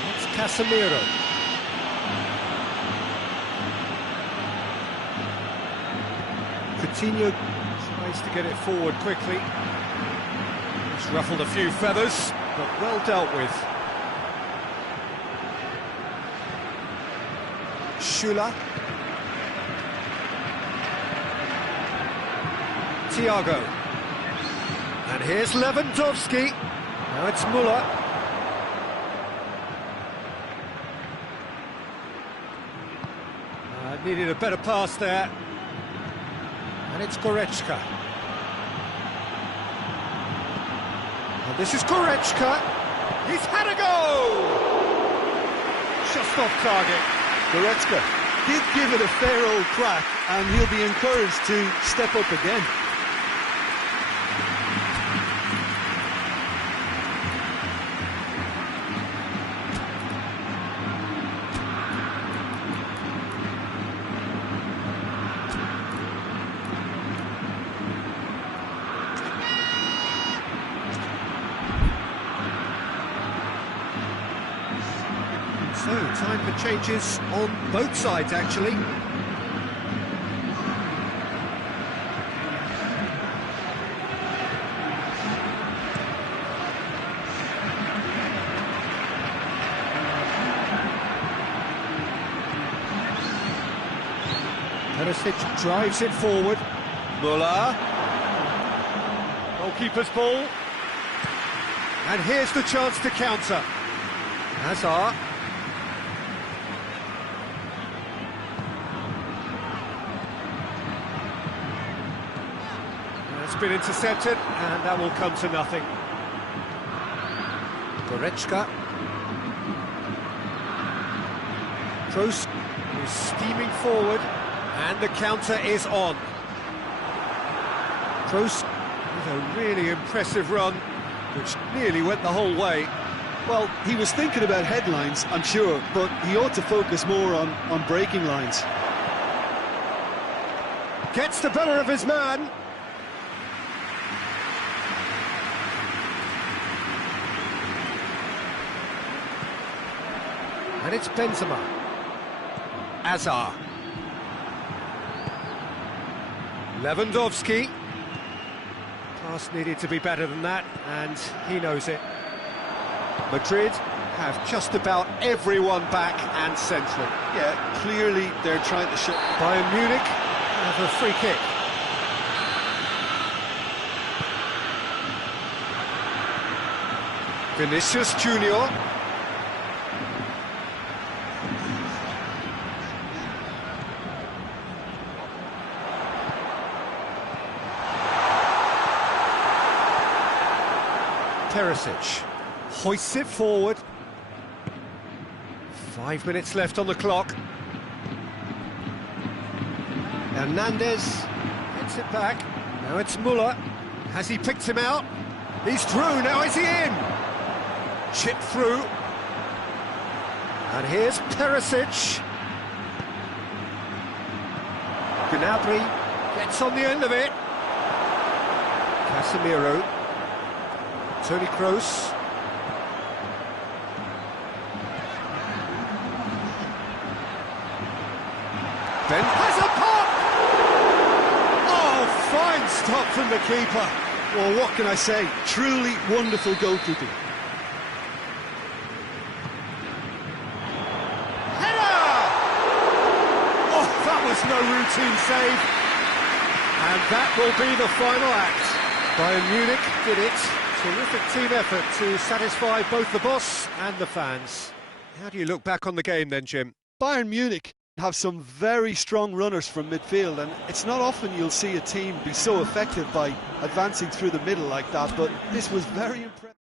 That's Casemiro. Coutinho tries to get it forward quickly. It's ruffled a few feathers, but well dealt with. Schüller. Thiago. And here's Lewandowski. Now it's Müller. Needed a better pass there. And it's Goretzka. And this is Goretzka. He's had a go! Just off target. Goretzka did give it a fair old crack, and he'll be encouraged to step up again. So, time for changes on both sides, actually. Perisic drives it forward. Muller. Goalkeeper's ball. And here's the chance to counter. Hazard. It's been intercepted, and that will come to nothing. Goretzka. Kroos is steaming forward, and the counter is on. Kroos with a really impressive run, which nearly went the whole way. Well, he was thinking about headlines, I'm sure, but he ought to focus more on breaking lines. Gets the better of his man. And it's Benzema. Hazard. Lewandowski. Pass needed to be better than that, and he knows it. Madrid have just about everyone back and central. Yeah, clearly they're trying to show. Bayern Munich have a free kick. Vinicius Junior. Perisic hoists it forward. 5 minutes left on the clock. Hernandez gets it back. Now it's Muller. Has he picked him out? He's through. Now is he in? Chip through. And here's Perisic. Gnabry gets on the end of it. Casemiro. Toni Kroos. Ben has a pop! Oh, fine stop from the keeper. Well, what can I say? Truly wonderful goalkeeping. Header! Oh, that was no routine save. And that will be the final act. Bayern Munich did it. Terrific team effort to satisfy both the boss and the fans. How do you look back on the game then, Jim? Bayern Munich have some very strong runners from midfield, and it's not often you'll see a team be so effective by advancing through the middle like that, but this was very impressive.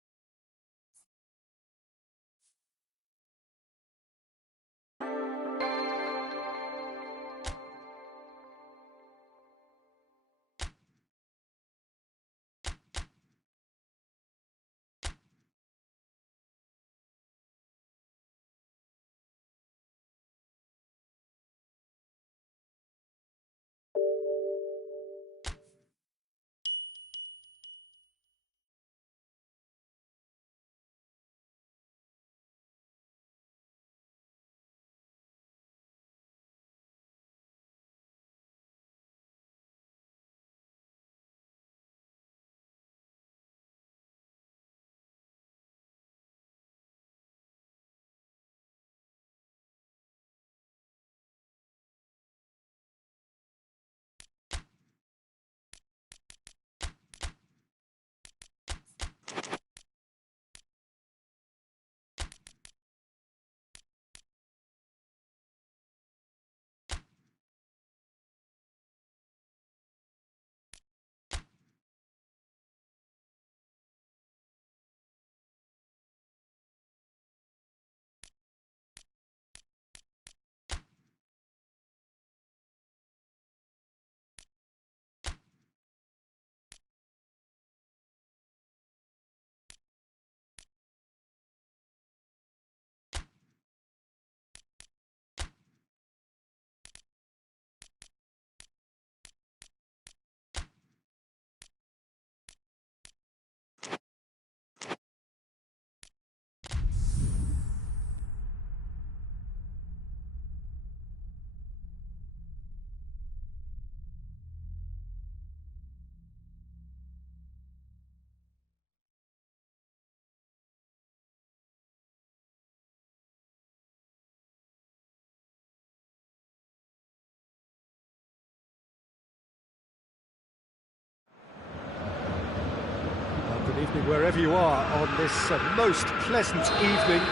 Good evening wherever you are on this most pleasant evening.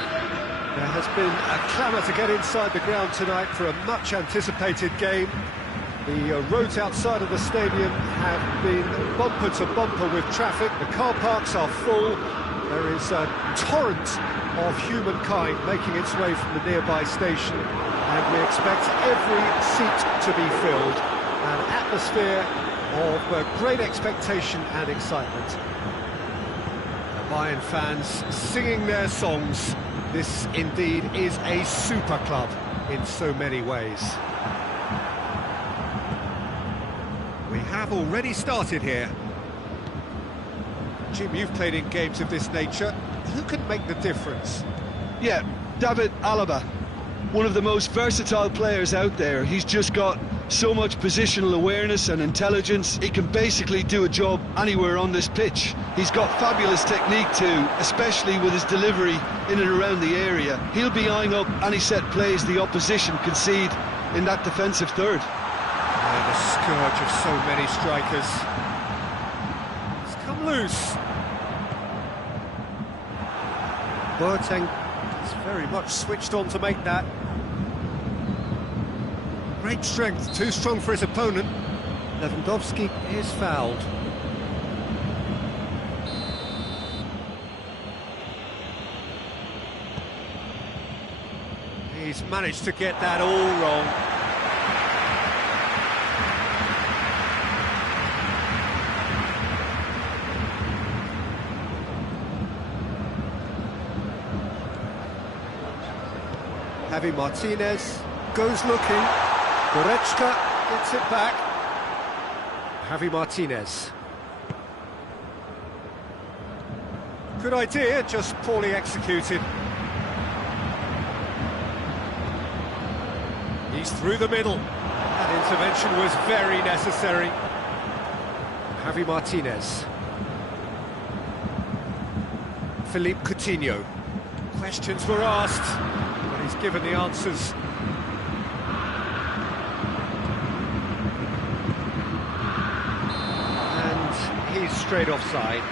There has been a clamour to get inside the ground tonight for a much anticipated game. The roads outside of the stadium have been bumper to bumper with traffic. The car parks are full. There is a torrent of humankind making its way from the nearby station, and we expect every seat to be filled. An atmosphere of great expectation and excitement. The Bayern fans singing their songs. This indeed is a super club in so many ways. We have already started here. Jim, you've played in games of this nature. Who can make the difference? Yeah, David Alaba, one of the most versatile players out there. He's just got so much positional awareness and intelligence. He can basically do a job anywhere on this pitch. He's got fabulous technique too, especially with his delivery in and around the area. He'll be eyeing up any set plays the opposition concede in that defensive third. The scourge of so many strikers. It's come loose. Boateng is very much switched on to make that. Great strength, too strong for his opponent. Lewandowski is fouled. He's managed to get that all wrong. Javi Martinez goes looking. Goretzka gets it back. Javi Martinez. Good idea, just poorly executed. He's through the middle. That intervention was very necessary. Javi Martinez. Philippe Coutinho. Questions were asked, but he's given the answers. And he's straight offside.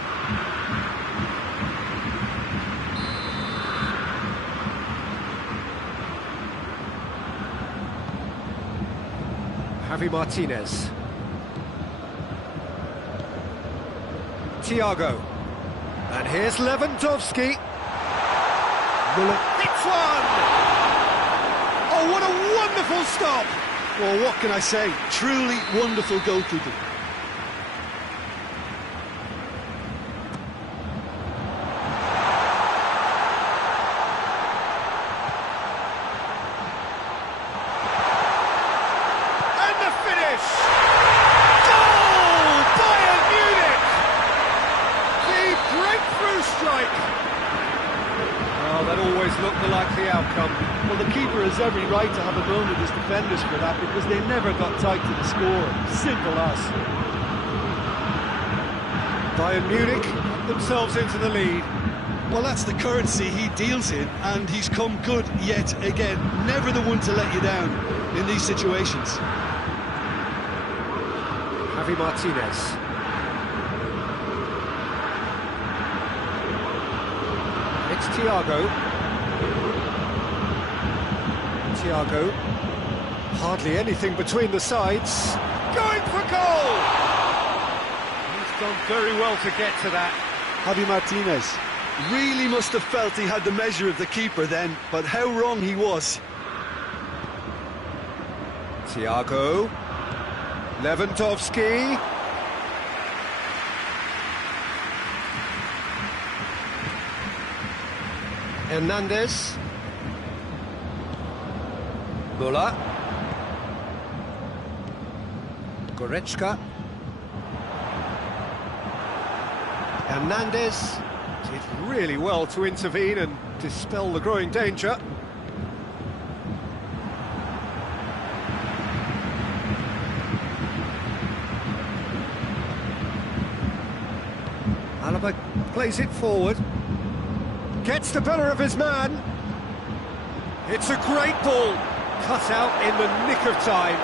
Javi Martinez. Thiago. And here's Lewandowski. Müller hits one! Oh, what a wonderful stop! Well, what can I say? Truly wonderful goalkeeping. And the finish! Goal! Bayern Munich! The breakthrough strike! Well, that always looked the likely outcome. Well, the keeper has every right to have a go with his defenders for that, because they never got tight to the score. Simple as. Bayern Munich put themselves into the lead. Well, that's the currency he deals in, and he's come good yet again. Never the one to let you down in these situations. Javi Martinez. It's Thiago. Thiago. Hardly anything between the sides. Going for goal! He's done very well to get to that. Javi Martinez really must have felt he had the measure of the keeper then, but how wrong he was. Thiago. Lewandowski. Hernandez. Müller. Goretzka. Hernandez did really well to intervene and dispel the growing danger. Alaba plays it forward. Gets the better of his man. It's a great ball. Cut out in the nick of time.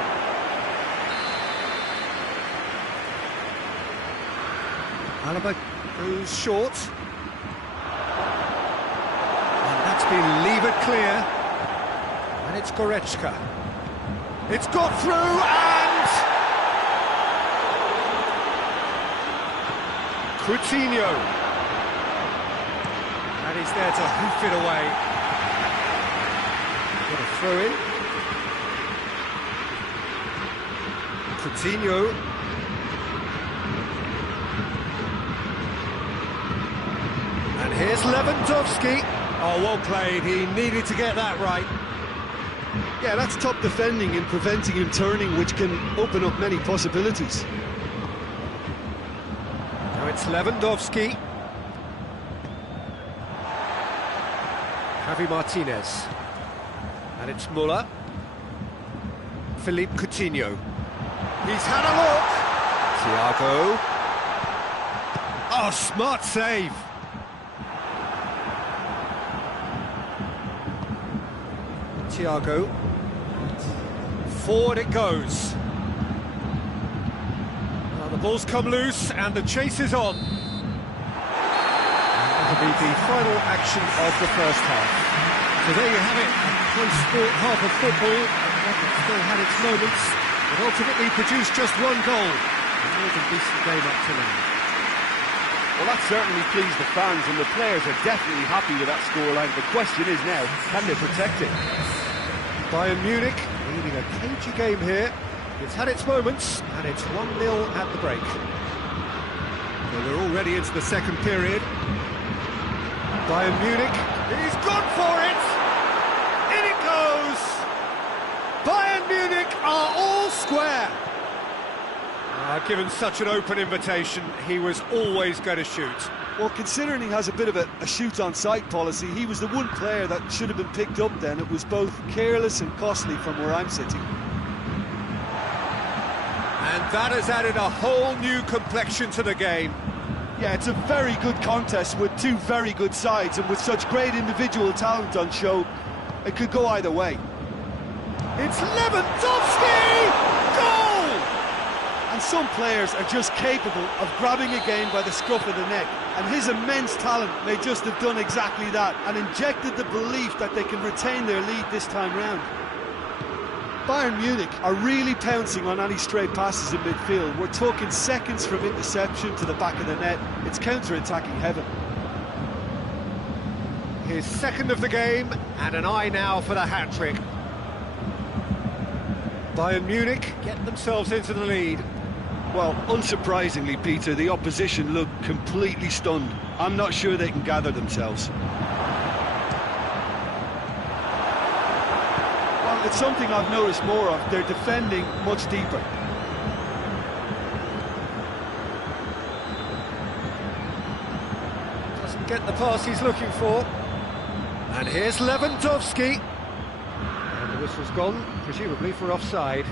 Alaba goes short. And that's been levered clear. And it's Goretzka. It's got through and... Coutinho. And he's there to hoof it away. Got a throw in. Coutinho. And here's Lewandowski. Oh, well played. He needed to get that right. Yeah, that's top defending and preventing him turning, which can open up many possibilities. Now it's Lewandowski. Javi Martinez. And it's Muller. Philippe Coutinho. He's had a look. Thiago. Oh, smart save. Thiago. Forward it goes. Well, the ball's come loose and the chase is on. That'll be the final action of the first half. So there you have it, a close sport half of football. It still had its moments, but ultimately produced just one goal. A more than decent game up to now. Well, that certainly pleased the fans, and the players are definitely happy with that scoreline. The question is now, can they protect it? Bayern Munich leading a cagey game here. It's had its moments, and it's 1-0 at the break. So we're already into the second period. Bayern Munich, he's gone for it! In it goes! Bayern Munich are all square! Given such an open invitation, he was always going to shoot. Well, considering he has a bit of a shoot-on-sight policy, he was the one player that should have been picked up then. It was both careless and costly from where I'm sitting. And that has added a whole new complexion to the game. Yeah, it's a very good contest with two very good sides, and with such great individual talent on show, it could go either way. It's Lewandowski! Goal! And some players are just capable of grabbing a game by the scruff of the neck, and his immense talent may just have done exactly that and injected the belief that they can retain their lead this time round. Bayern Munich are really pouncing on any stray passes in midfield. We're talking seconds from interception to the back of the net. It's counter-attacking heaven. His second of the game, and an eye now for the hat-trick. Bayern Munich get themselves into the lead. Well, unsurprisingly, Peter, the opposition look completely stunned. I'm not sure they can gather themselves. Well, it's something I've noticed more of. They're defending much deeper. Doesn't get the pass he's looking for. And here's Lewandowski. And the whistle's gone, presumably for offside.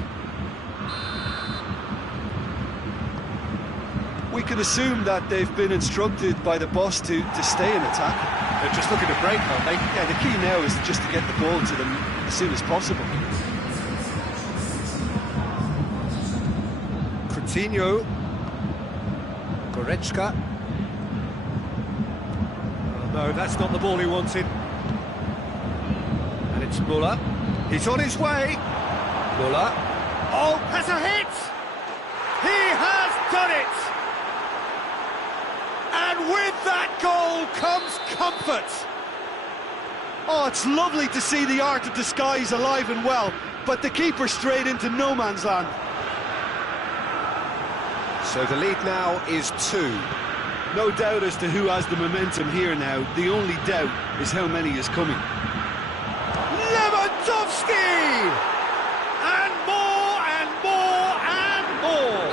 We can assume that they've been instructed by the boss to stay in attack. They're just looking to break, aren't they? Yeah, the key now is just to get the ball to them as soon as possible. Coutinho. Goretzka. Oh, no, that's not the ball he wanted. And it's Muller. He's on his way. Muller. Oh, has a hit! He has done it! And with that goal comes comfort. Oh, it's lovely to see the art of disguise alive and well, but the keeper straight into no man's land. So the lead now is 2. No doubt as to who has the momentum here now. The only doubt is how many is coming. Lewandowski! And more and more and more.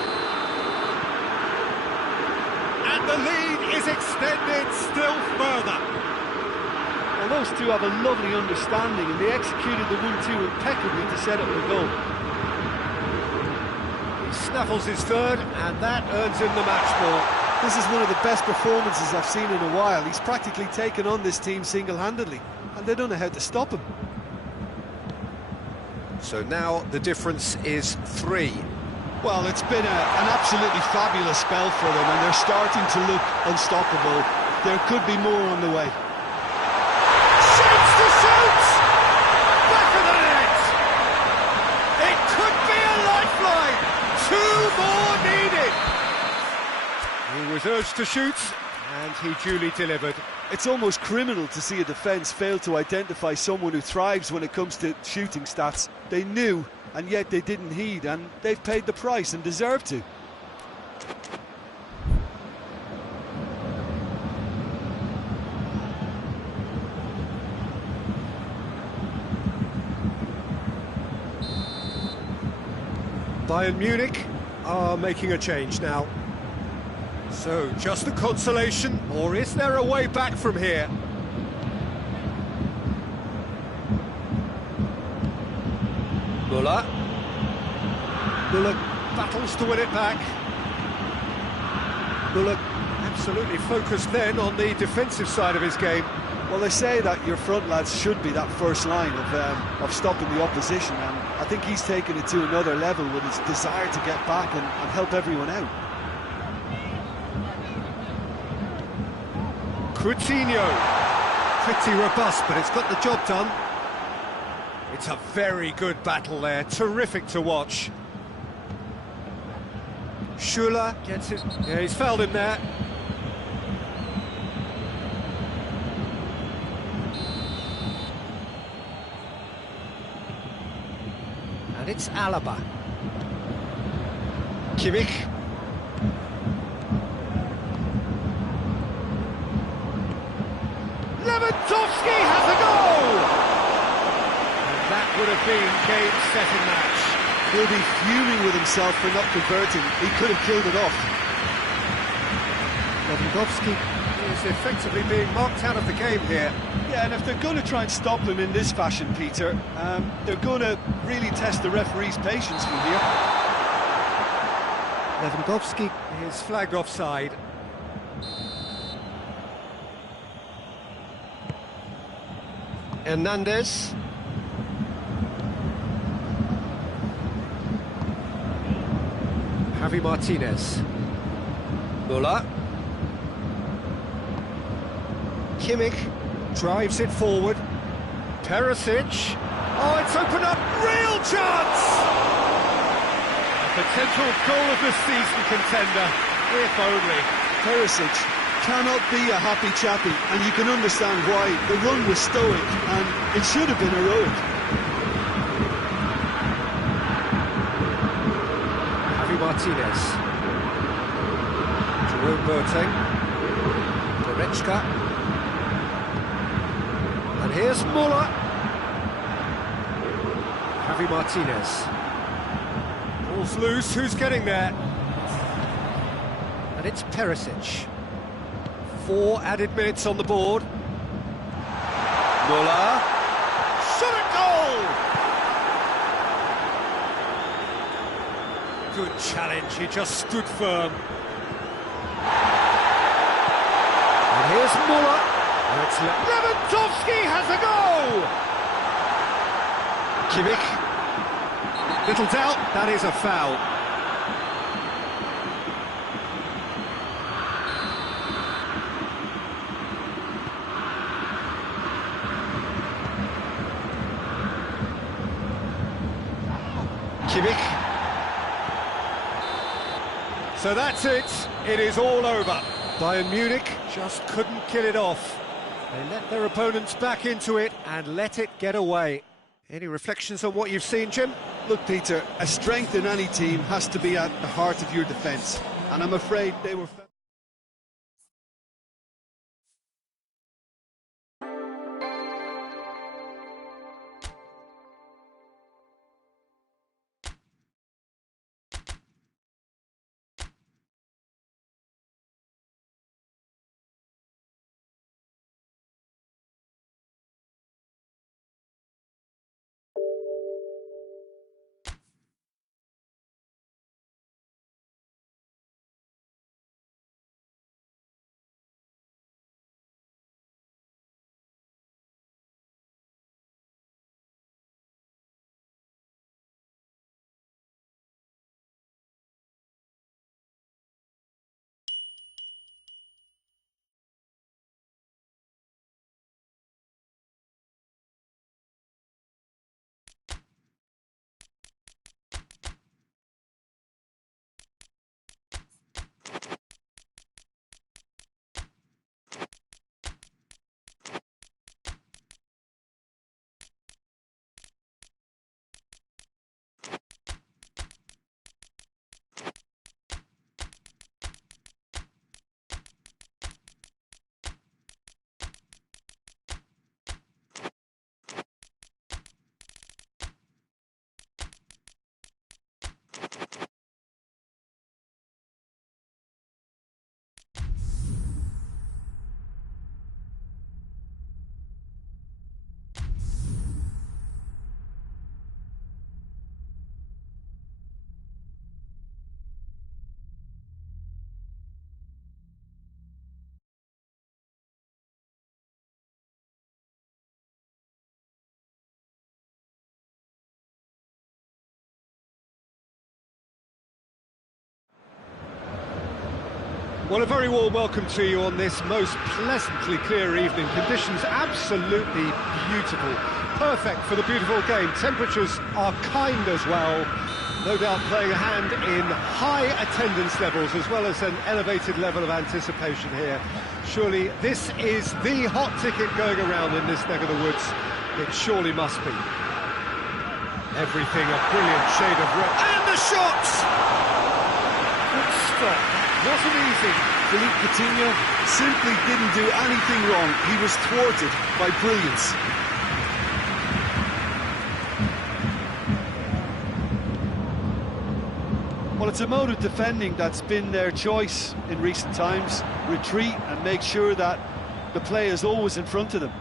And the lead is extended still further. Well, those two have a lovely understanding, and they executed the 1-2 impeccably to set up the goal. He snaffles his third, and that earns him the match ball. This is one of the best performances I've seen in a while. He's practically taken on this team single-handedly, and they don't know how to stop him. So now the difference is 3. Well, it's been an absolutely fabulous spell for them, and they're starting to look unstoppable. There could be more on the way. Shoots to shoot! Back of the net! It could be a lifeline! 2 more needed! He was urged to shoot, and he duly delivered. It's almost criminal to see a defence fail to identify someone who thrives when it comes to shooting stats. They knew, and yet they didn't heed, and they've paid the price and deserve to. Bayern Munich are making a change now. So, just a consolation, or is there a way back from here? Müller battles to win it back. Müller absolutely focused then on the defensive side of his game. Well, they say that your front lads should be that first line of stopping the opposition, and I think he's taken it to another level with his desire to get back and help everyone out. Coutinho, pretty robust, but it's got the job done. It's a very good battle there, terrific to watch. Schuler gets it, yeah, he's fouled him there. And it's Alaba. Kimmich. Lewandowski has a goal! And that would have been game, set and match. He'll be fuming with himself for not converting. He could have killed it off. Lewandowski is effectively being marked out of the game here. Yeah, and if they're going to try and stop him in this fashion, Peter, they're going to really test the referee's patience from here. Lewandowski is flagged offside. Hernandez. Javi Martinez. Müller. Kimmich drives it forward. Perisic. Oh, it's opened up. Real chance! A potential goal of the season contender, if only. Perisic cannot be a happy chappy, and you can understand why. The run was stoic, and it should have been heroic. Javi Martinez. Jerome Boateng. Goretzka. And here's Müller. Javi Martinez. Ball's loose, who's getting there? And it's Perisic. 4 added minutes on the board. Müller. Shot at goal! Good challenge, he just stood firm. And here's Müller. Lewandowski has a goal! Kimmich. Little doubt, that is a foul. Kimmich. So that's it. It is all over. Bayern Munich just couldn't kill it off. They let their opponents back into it and let it get away. Any reflections on what you've seen, Jim? Look, Peter, a strength in any team has to be at the heart of your defence, and I'm afraid they were... Well, a very warm welcome to you on this most pleasantly clear evening. Conditions absolutely beautiful. Perfect for the beautiful game. Temperatures are kind as well. No doubt playing a hand in high attendance levels as well as an elevated level of anticipation here. Surely this is the hot ticket going around in this neck of the woods. It surely must be. Everything a brilliant shade of red. And the shots! Good stop. Wasn't easy. Philippe Coutinho simply didn't do anything wrong. He was thwarted by brilliance. Well, it's a mode of defending that's been their choice in recent times. Retreat and make sure that the play is always in front of them.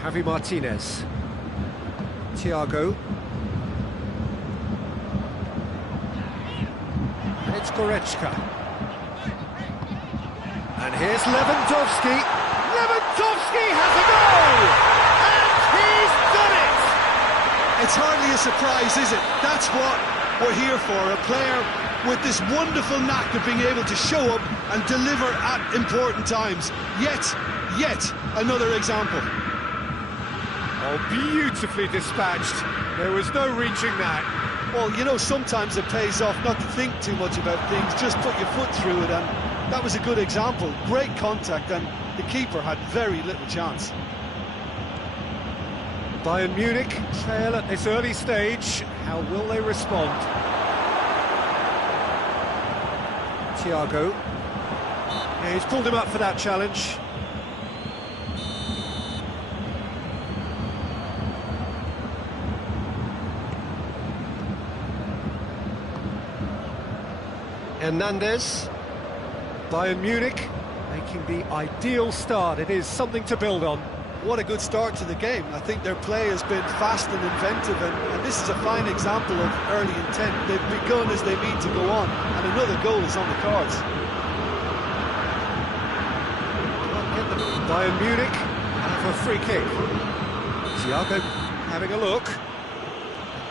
Javi Martinez. Thiago. It's Goretzka. And here's Lewandowski. Lewandowski has a goal! And he's done it! It's hardly a surprise, is it? That's what we're here for. A player with this wonderful knack of being able to show up and deliver at important times. Yet another example. Oh, beautifully dispatched. There was no reaching that. Well, you know, sometimes it pays off not to think too much about things, just put your foot through it, and that was a good example. Great contact, and the keeper had very little chance. Bayern Munich trail at this early stage. How will they respond? Thiago. Yeah, he's pulled him up for that challenge. Hernandez. Bayern Munich making the ideal start. It is something to build on. What a good start to the game. I think their play has been fast and inventive, and this is a fine example of early intent. They've begun as they mean to go on, and another goal is on the cards. Bayern Munich have a free kick. Thiago having a look.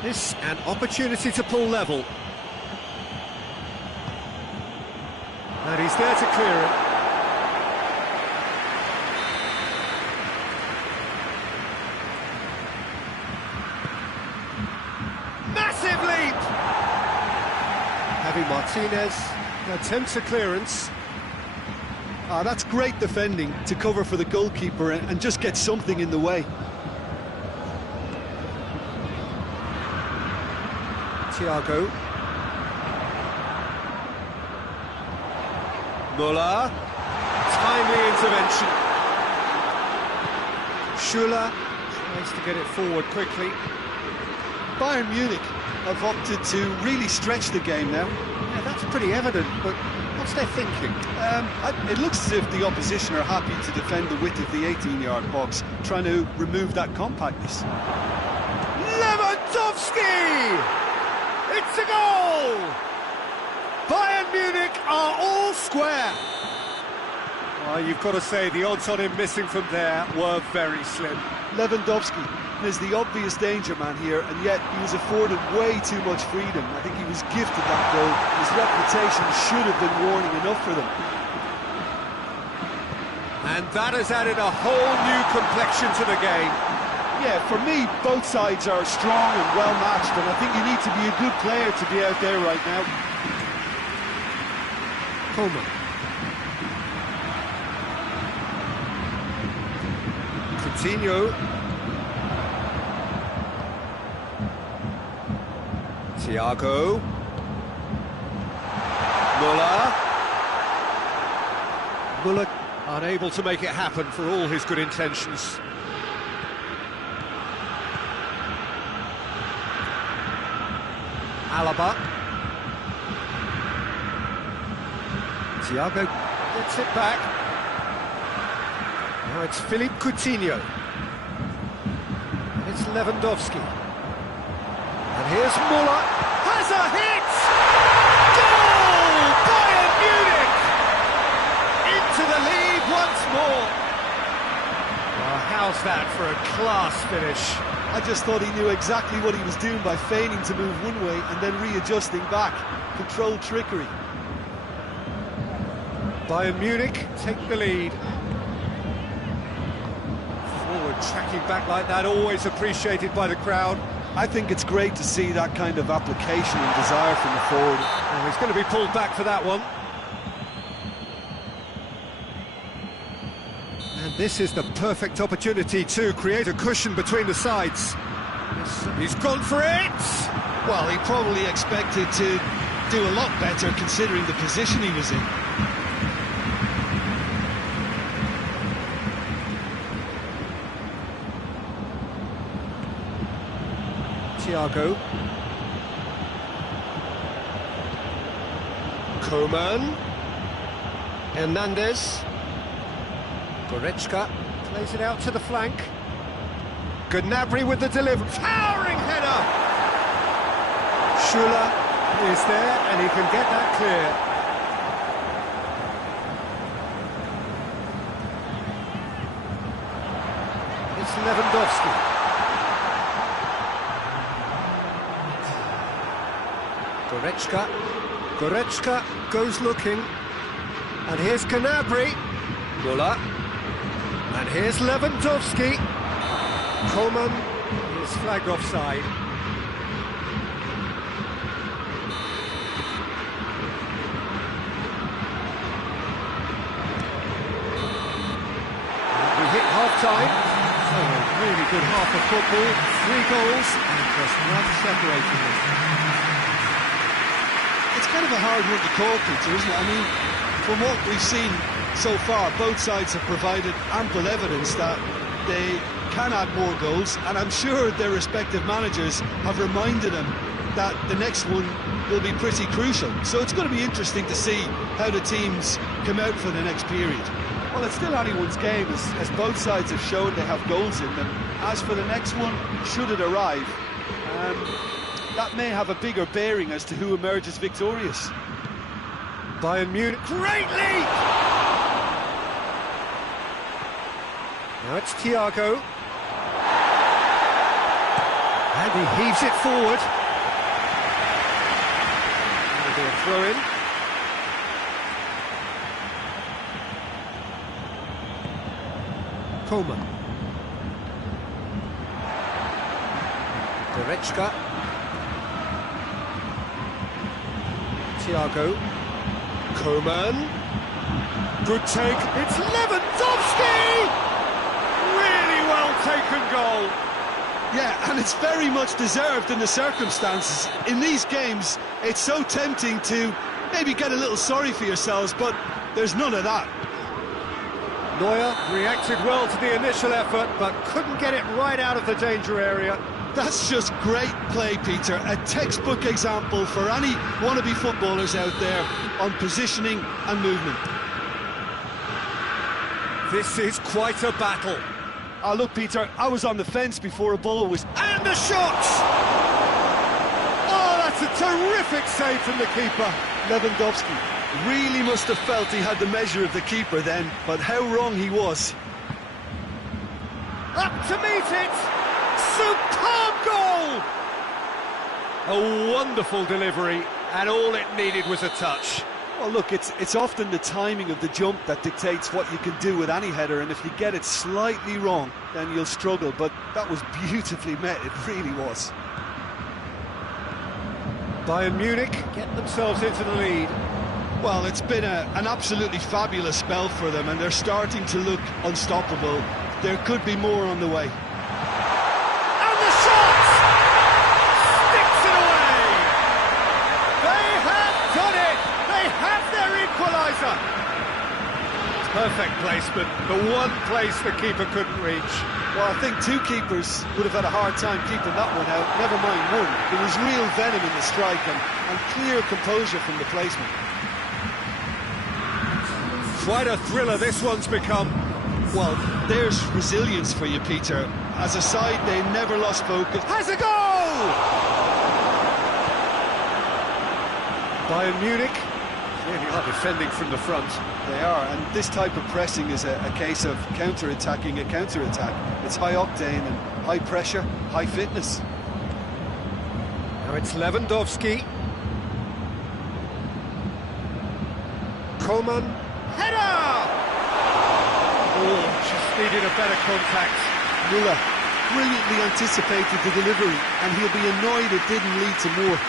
This an opportunity to pull level. And he's there to clear it. Massive leap! Javi Martinez attempts a clearance. That's great defending to cover for the goalkeeper and just get something in the way. Thiago. Muller, timely intervention. Schuller tries to get it forward quickly. Bayern Munich have opted to really stretch the game now. Yeah, that's pretty evident, but what's their thinking? It looks as if the opposition are happy to defend the width of the 18-yard box, trying to remove that compactness. Lewandowski! It's a goal! Bayern Munich are all square. Well, you've got to say the odds on him missing from there were very slim. Lewandowski is the obvious danger man here, and yet he was afforded way too much freedom. I think he was gifted that goal. His reputation should have been warning enough for them. And that has added a whole new complexion to the game. Yeah, for me, both sides are strong and well-matched, and I think you need to be a good player to be out there right now. Coleman. Coutinho. Thiago. Muller. Muller unable to make it happen for all his good intentions. Alaba. Thiago gets it back. Now it's Philippe Coutinho. And it's Lewandowski. And here's Muller. Has a hit! Goal! Bayern Munich! Into the lead once more. Well, how's that for a class finish? I just thought he knew exactly what he was doing by feigning to move one way and then readjusting back. Controlled trickery. Bayern Munich take the lead. Forward tracking back like that, always appreciated by the crowd. I think it's great to see that kind of application and desire from the forward. And he's going to be pulled back for that one. And this is the perfect opportunity to create a cushion between the sides. He's gone for it! Well, he probably expected to do a lot better considering the position he was in. Thiago. Coman. Hernandez. Goretzka plays it out to the flank. Gnabry with the delivery. Towering header! Schuller is there and he can get that clear. It's Lewandowski. Goretzka goes looking, and here's Gnabry. Müller, and here's Lewandowski. Coman is flagged offside. We hit half-time, so a really good half of football, 3 goals, and just one separating them. It's kind of a hard one to call, Peter, isn't it? I mean, from what we've seen so far, both sides have provided ample evidence that they can add more goals, and I'm sure their respective managers have reminded them that the next one will be pretty crucial. So it's going to be interesting to see how the teams come out for the next period. Well, it's still anyone's game, as both sides have shown they have goals in them. As for the next one, should it arrive, that may have a bigger bearing as to who emerges victorious. Bayern Munich, great lead! Now it's Thiago. And he heaves it forward. There'll be a throw-in. Coman. Goretzka. Thiago. Coman. Good take. It's Lewandowski! Really well taken goal. Yeah, and it's very much deserved in the circumstances. In these games, it's so tempting to maybe get a little sorry for yourselves, but there's none of that. Neuer reacted well to the initial effort, but couldn't get it right out of the danger area. That's just great play, Peter. A textbook example for any wannabe footballers out there on positioning and movement. This is quite a battle. Ah, look, Peter, I was on the fence before a ball was... And the shot! Oh, that's a terrific save from the keeper. Lewandowski really must have felt he had the measure of the keeper then, but how wrong he was. Up to meet it! Superb goal! A wonderful delivery, and all it needed was a touch. Well, look, it's often the timing of the jump that dictates what you can do with any header, and if you get it slightly wrong, then you'll struggle, but that was beautifully met, it really was. Bayern Munich get themselves into the lead. Well, it's been an absolutely fabulous spell for them, and they're starting to look unstoppable. There could be more on the way. And the shot! Sticks it away! They have done it! They have their equaliser! Perfect placement, the one place the keeper couldn't reach. Well, I think two keepers would have had a hard time keeping that one out, never mind one. There was real venom in the strike and clear composure from the placement. Quite a thriller this one's become. Well, there's resilience for you, Peter. As a side, they never lost focus. Has a goal! Bayern Munich really are defending from the front. They are, and this type of pressing is a case of counter-attacking a counter-attack. It's high-octane, and high pressure, high fitness. Now it's Lewandowski. Coman. Header! Oh, just needed a better contact. Müller brilliantly anticipated the delivery, and he'll be annoyed it didn't lead to more.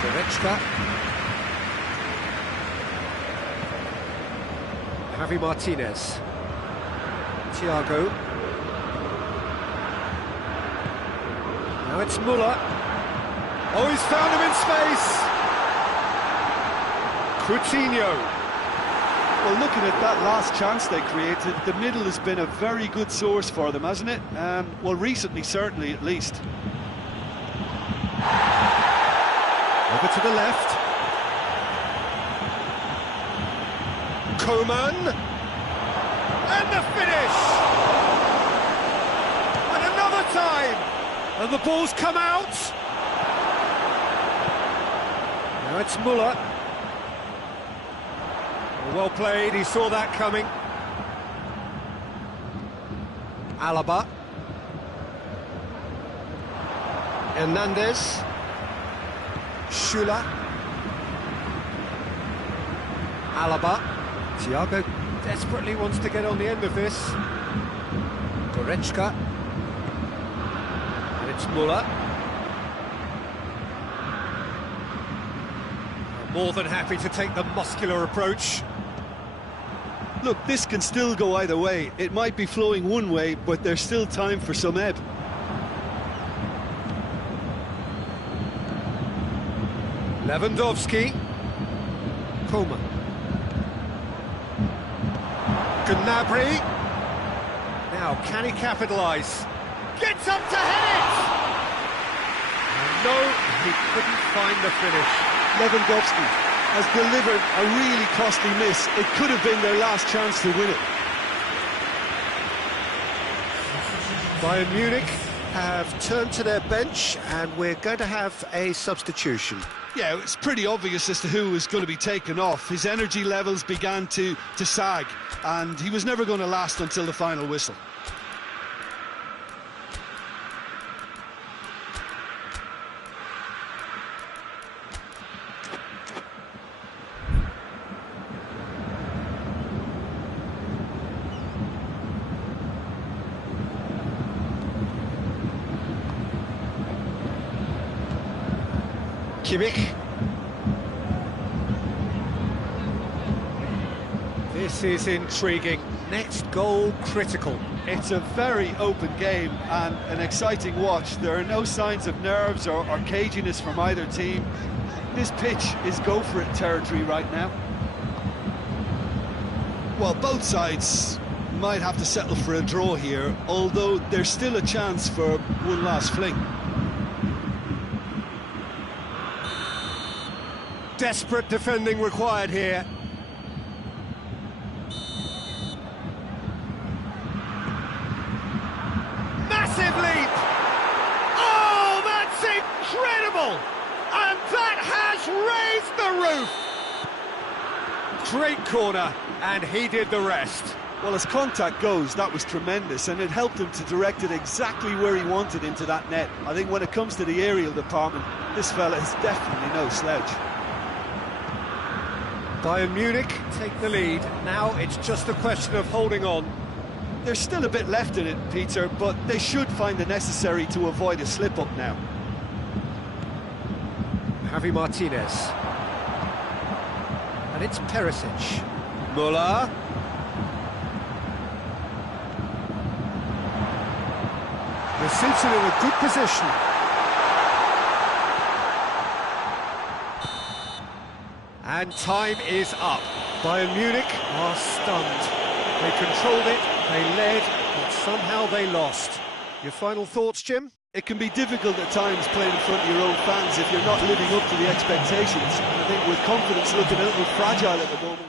Goretzka. Javi Martinez. Thiago. Now it's Müller. Oh, he's found him in space. Coutinho. Well, looking at that last chance they created, the middle has been a very good source for them, hasn't it? Well, recently, certainly, at least. Over to the left. Coman. And the finish! And another time! And the ball's come out! Now it's Müller. Well played, he saw that coming. Alaba. Hernandez. Schüller. Alaba. Thiago desperately wants to get on the end of this. Goretzka. And it's Müller. More than happy to take the muscular approach. Look, this can still go either way. It might be flowing one way, but there's still time for some ebb. Lewandowski. Coman. Gnabry. Now, can he capitalise? Gets up to head it! And no, he couldn't find the finish. Lewandowski has delivered a really costly miss. It could have been their last chance to win it. Bayern Munich have turned to their bench, and we're going to have a substitution. Yeah, it's pretty obvious as to who was going to be taken off. His energy levels began to sag, and he was never going to last until the final whistle. Kimmich. This is intriguing. Next goal critical. It's a very open game and an exciting watch. There are no signs of nerves or caginess from either team. This pitch is go-for-it territory right now. Well, both sides might have to settle for a draw here, although there's still a chance for one last fling. Desperate defending required here. Massive leap! Oh, that's incredible! And that has raised the roof! Great corner, and he did the rest. Well, as contact goes, that was tremendous, and it helped him to direct it exactly where he wanted into that net. I think when it comes to the aerial department, this fella is definitely no slouch. Bayern Munich take the lead. Now it's just a question of holding on. There's still a bit left in it, Peter, but they should find the necessary to avoid a slip-up now. Javi Martinez. And it's Perisic. Müller. The Simpson in a good position. And time is up. Bayern Munich are stunned. They controlled it, they led, but somehow they lost. Your final thoughts, Jim? It can be difficult at times playing in front of your own fans if you're not living up to the expectations. And I think with confidence looking a little fragile at the moment.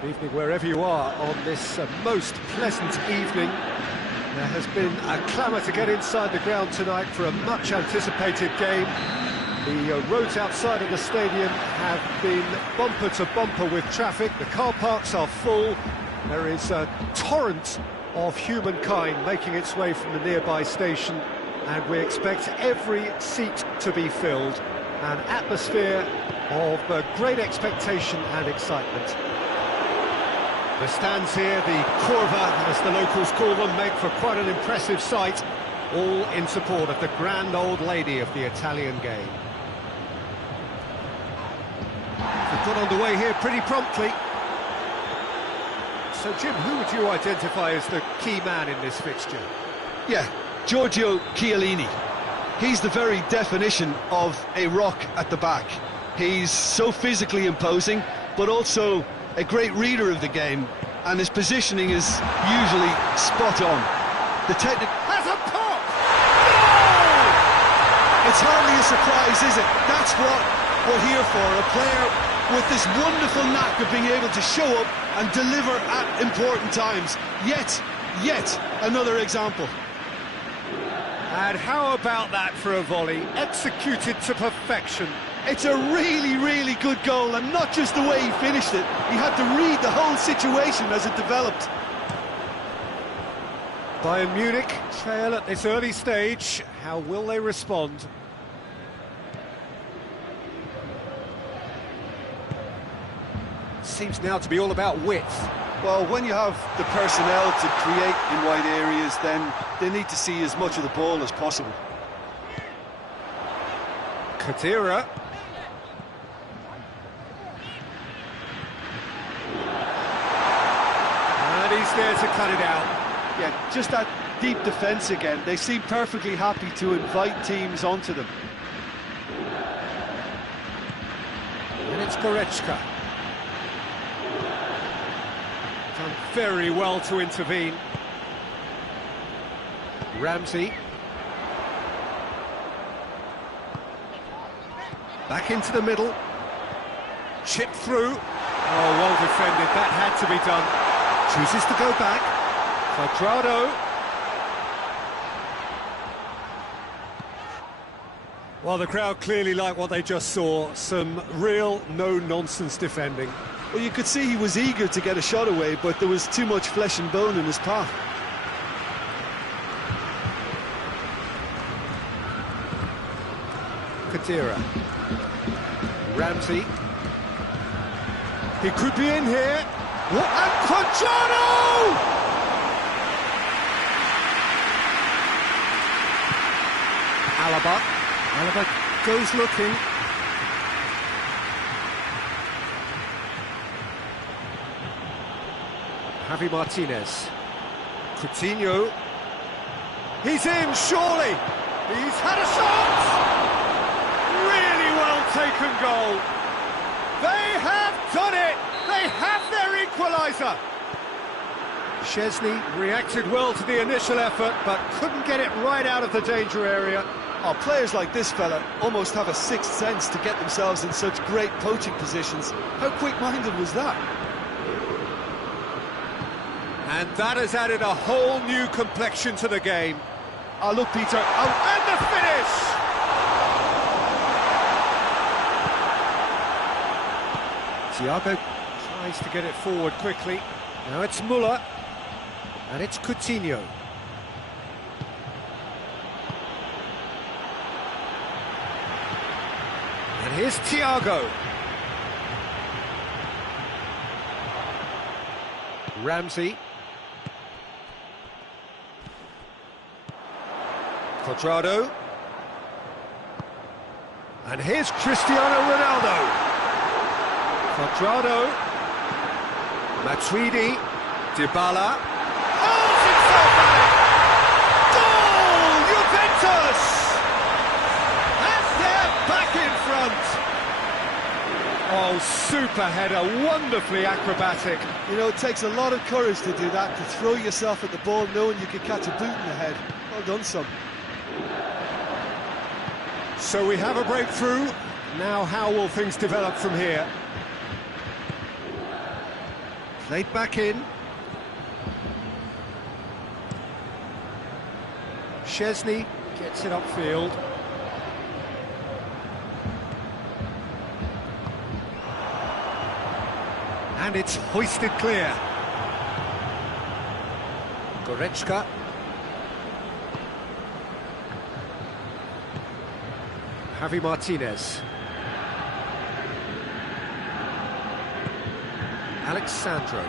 Good evening wherever you are on this most pleasant evening. There has been a clamour to get inside the ground tonight for a much anticipated game. The roads outside of the stadium have been bumper to bumper with traffic. The car parks are full. There is a torrent of humankind making its way from the nearby station, and we expect every seat to be filled. An atmosphere of great expectation and excitement. The stands here, the curva, as the locals call them, make for quite an impressive sight, all in support of the grand old lady of the Italian game. We've got underway here pretty promptly. So, Jim, who would you identify as the key man in this fixture? Yeah, Giorgio Chiellini. He's the very definition of a rock at the back. He's so physically imposing, but also a great reader of the game, and his positioning is usually spot on. The technique has a pop! Goal! It's hardly a surprise, is it? That's what we're here for, a player with this wonderful knack of being able to show up and deliver at important times. Yet another example. And how about that for a volley, executed to perfection? It's a really good goal, and not just the way he finished it. He had to read the whole situation as it developed. Bayern Munich trail at this early stage. How will they respond? Seems now to be all about width. Well, when you have the personnel to create in wide areas, then they need to see as much of the ball as possible. Khedira. And he's there to cut it out. Yeah, just that deep defence again. They seem perfectly happy to invite teams onto them. And it's Goretzka. Done very well to intervene. Ramsey. Back into the middle. Chip through. Oh, well defended. That had to be done. Chooses to go back. Cuadrado. Well, the crowd clearly like what they just saw. Some real no-nonsense defending. Well, you could see he was eager to get a shot away, but there was too much flesh and bone in his path. Khedira. Ramsey. He could be in here. What? And Cuadrado! Alaba goes looking. Javi Martinez. Coutinho. He's in, surely. He's had a shot. Really well taken goal. They have done it. They have their equaliser. Szczesny reacted well to the initial effort, but couldn't get it right out of the danger area. Oh, players like this fella almost have a sixth sense to get themselves in such great poaching positions. How quick-minded was that? And that has added a whole new complexion to the game. Oh, look, Peter. Oh, and the finish! Thiago tries to get it forward quickly. Now it's Müller. And it's Coutinho. And here's Thiago. Ramsey. Cuadrado. And here's Cristiano Ronaldo. Cuadrado. Matuidi. Dybala. Holds himself at it! Goal! Juventus! And they're back in front! Oh, super header, wonderfully acrobatic. You know, it takes a lot of courage to do that, to throw yourself at the ball knowing you could catch a boot in the head. Well done, son. So we have a breakthrough. Now how will things develop from here? Played back in. Szczesny gets it upfield. And it's hoisted clear. Goretzka. Javi Martinez. Alexandro.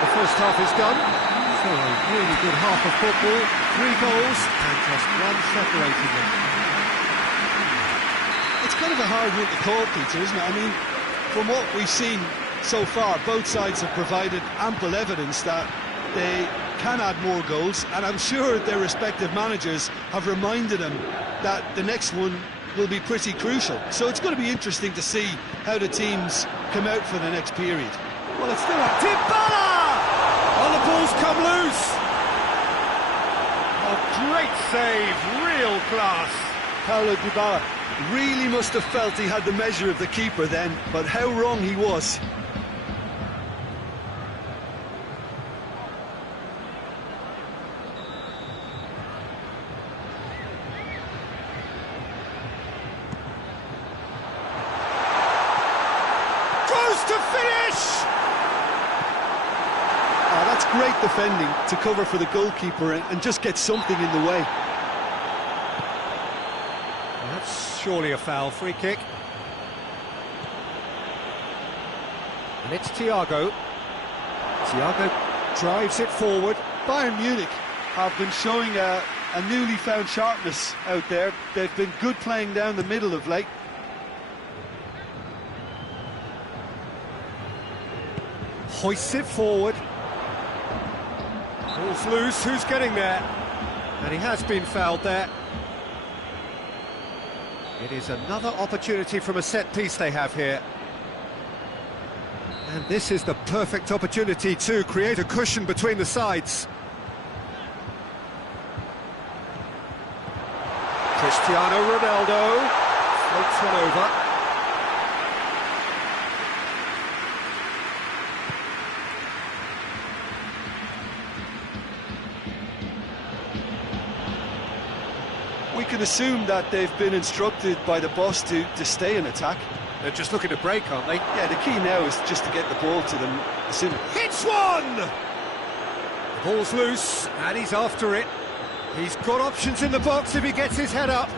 The first half is done. So a really good half of football. 3 goals and just one separating them. It's kind of a hard one to call, Peter, isn't it? I mean, from what we've seen so far, both sides have provided ample evidence that they can add more goals, and I'm sure their respective managers have reminded them that the next one will be pretty crucial. So it's going to be interesting to see how the teams come out for the next period. Well, it's still up. Dybala! Oh, the ball's come loose. Oh, great save, real class. Paulo Dybala really must have felt he had the measure of the keeper then, but how wrong he was. Goes to finish! Oh, that's great defending to cover for the goalkeeper and just get something in the way. That's surely a foul. Free kick. And it's Thiago. Thiago drives it forward. Bayern Munich have been showing a newly found sharpness out there. They've been good playing down the middle of late. Hoists it forward. Ball's loose. Who's getting there? And he has been fouled there. It is another opportunity from a set piece they have here. And this is the perfect opportunity to create a cushion between the sides. Cristiano Ronaldo floats one over. We can assume that they've been instructed by the boss to stay in attack. They're just looking to break, aren't they? Yeah, the key now is just to get the ball to them as soon. Hits one! The ball's loose, and he's after it. He's got options in the box if he gets his head up.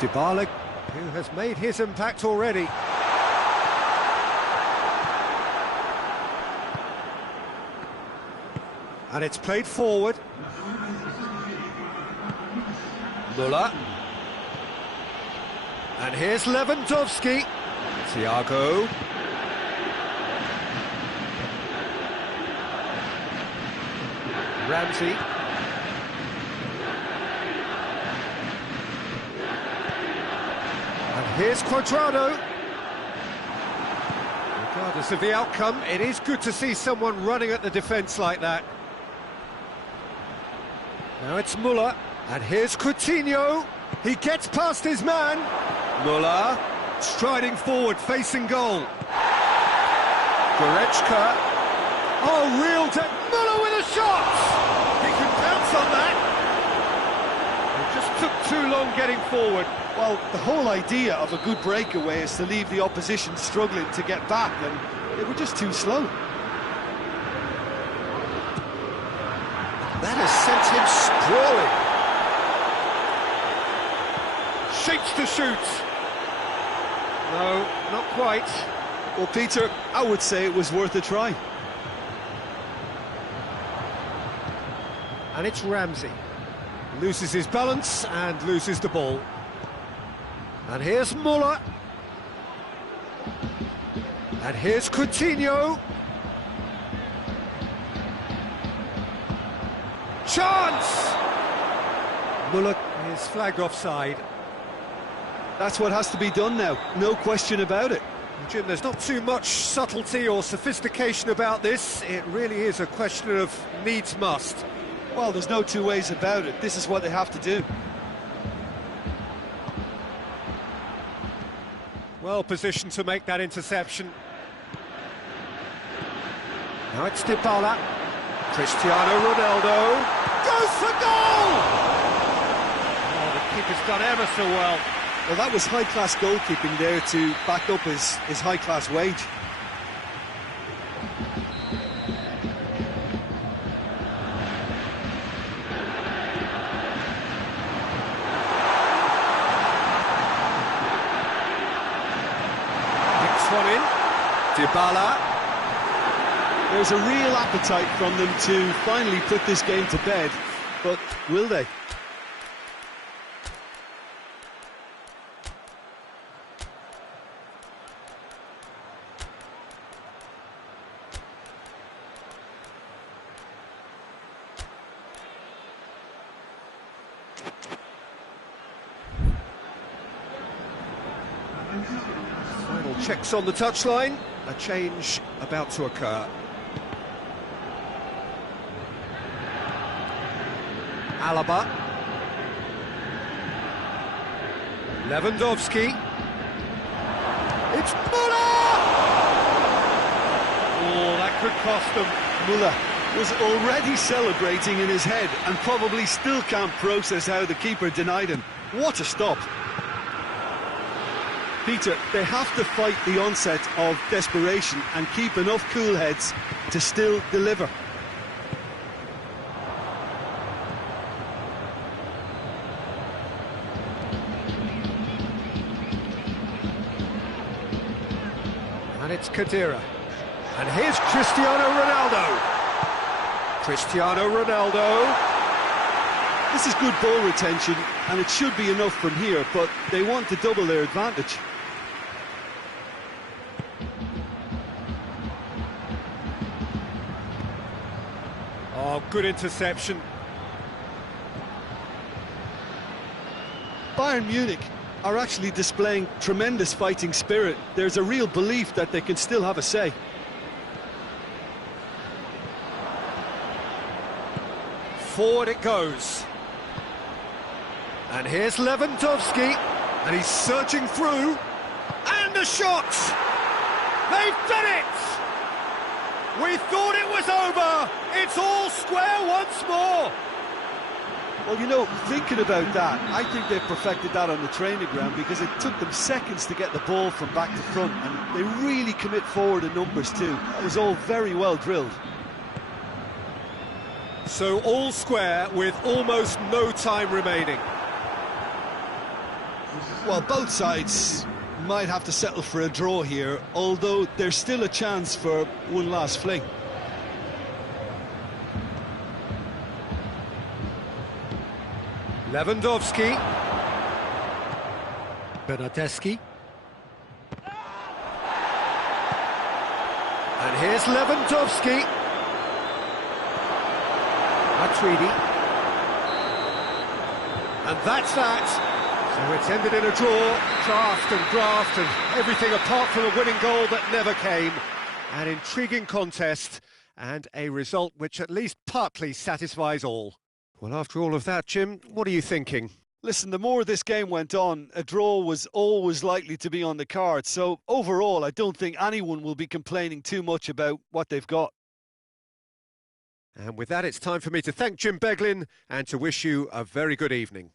Dybala, who has made his impact already. And it's played forward. Müller. And here's Lewandowski. Thiago. Ramsey. And here's Cuadrado. Regardless of the outcome, it is good to see someone running at the defence like that. Now it's Müller, and here's Coutinho. He gets past his man. Müller, striding forward, facing goal. Goretzka. Oh, Müller with a shot! He can pounce on that. It just took too long getting forward. Well, the whole idea of a good breakaway is to leave the opposition struggling to get back, and they were just too slow. That has sent him sprawling. Shapes to shoot. No, not quite. Well, Peter, I would say it was worth a try. And it's Ramsey. Loses his balance and loses the ball. And here's Müller. And here's Coutinho. Chance! Müller is flagged offside. That's what has to be done now, no question about it. Jim, there's not too much subtlety or sophistication about this. It really is a question of needs must. Well, there's no two ways about it. This is what they have to do. Well positioned to make that interception. Now it's Dybala. Cristiano Ronaldo goes for goal! Oh, the keeper's done ever so well. Well, that was high-class goalkeeping there to back up his high-class wage. Next one in. Dybala. There's a real appetite from them to finally put this game to bed, but will they? Final checks on the touchline. A change about to occur. Alaba. Lewandowski. It's Müller! Oh, that could cost them. Müller was already celebrating in his head and probably still can't process how the keeper denied him. What a stop. Peter, they have to fight the onset of desperation and keep enough cool heads to still deliver. And it's Khedira. And here's Cristiano Ronaldo. Cristiano Ronaldo. This is good ball retention, and it should be enough from here, but they want to double their advantage. Oh, good interception. Bayern Munich are actually displaying tremendous fighting spirit. There's a real belief that they can still have a say. Forward it goes. And here's Lewandowski. And he's surging through. And a shot! They've done it! We thought it was over. It's all square once more. Well, you know, thinking about that, I think they've perfected that on the training ground because it took them seconds to get the ball from back to front, and they really commit forward in numbers too. It was all very well drilled. So all square with almost no time remaining. Well, both sides might have to settle for a draw here, although there's still a chance for one last fling. Lewandowski. Bernardeschi. And here's Lewandowski. Matuidi. And that's that. So it's ended in a draw, draft and graft and everything apart from a winning goal that never came. An intriguing contest and a result which at least partly satisfies all. Well, after all of that, Jim, what are you thinking? Listen, the more this game went on, a draw was always likely to be on the cards. So overall, I don't think anyone will be complaining too much about what they've got. And with that, it's time for me to thank Jim Beglin and to wish you a very good evening.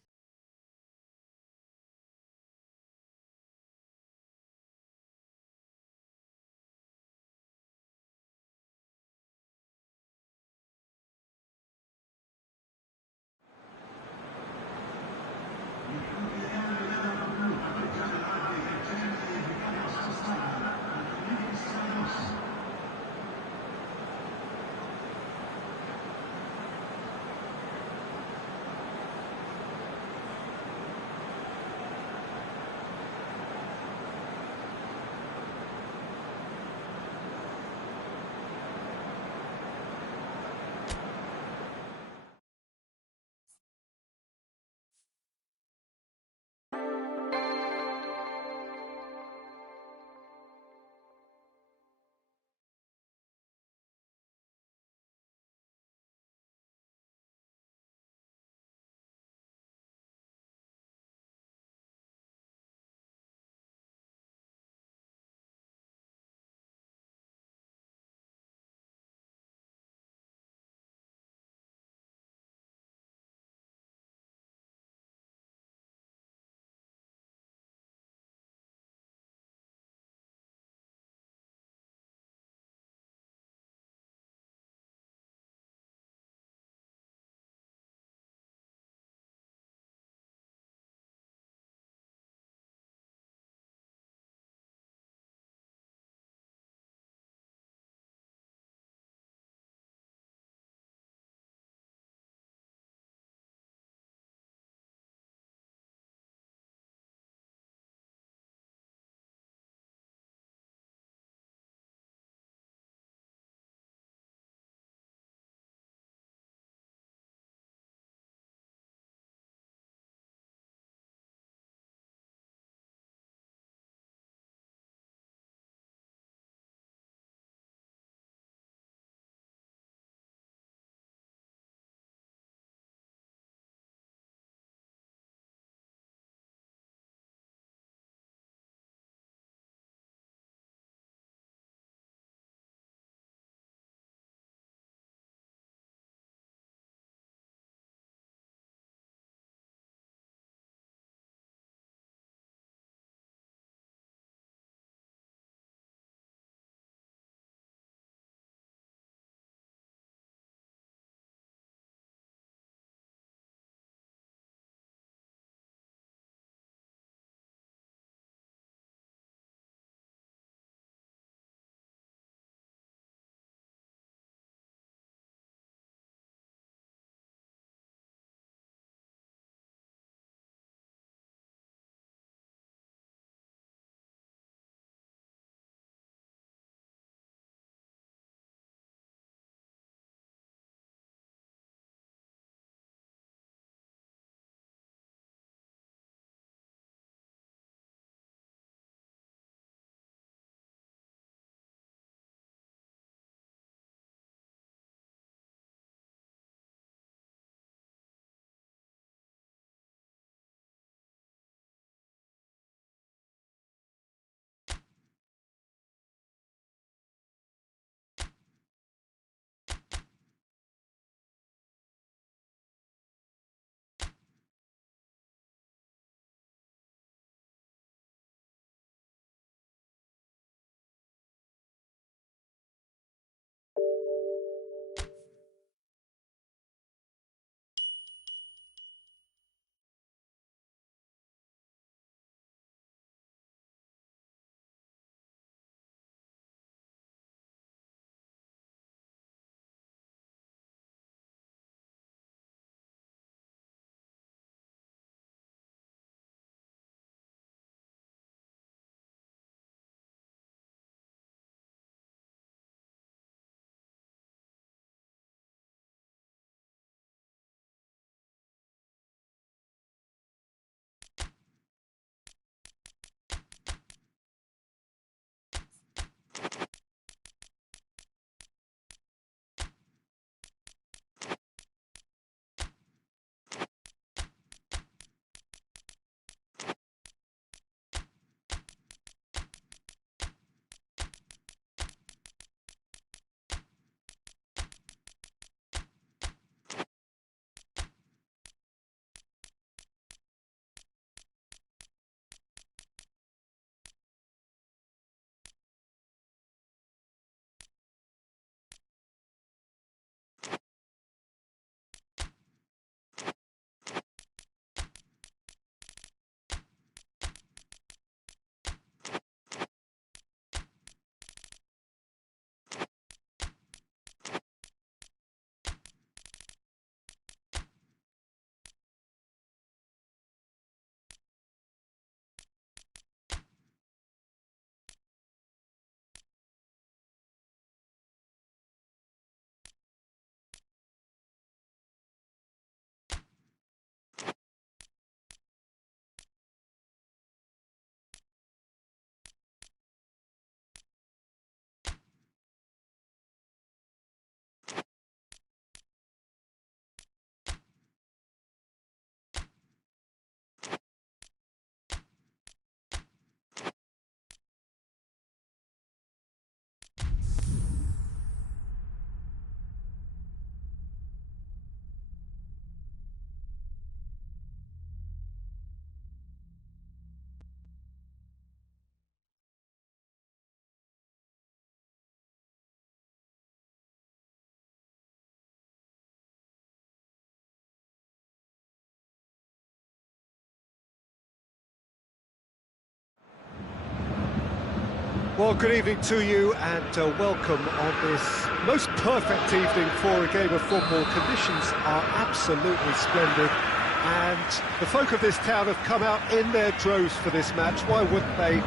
Well, good evening to you and welcome on this most perfect evening for a game of football. Conditions are absolutely splendid and the folk of this town have come out in their droves for this match. Why wouldn't they?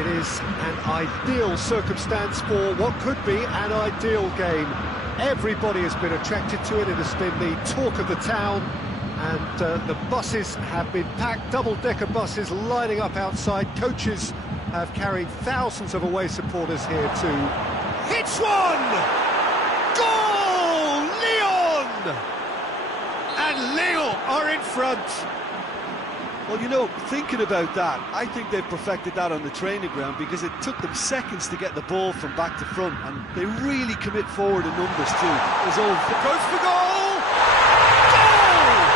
It is an ideal circumstance for what could be an ideal game. Everybody has been attracted to it. It has been the talk of the town, and the buses have been packed, double-decker buses lining up outside. Coaches have carried thousands of away supporters here too. Hits one! Goal! Lyon! And Lyon are in front. Well, you know, thinking about that, I think they've perfected that on the training ground because it took them seconds to get the ball from back to front, and they really commit forward in numbers too. There's all goes for goal! Goal!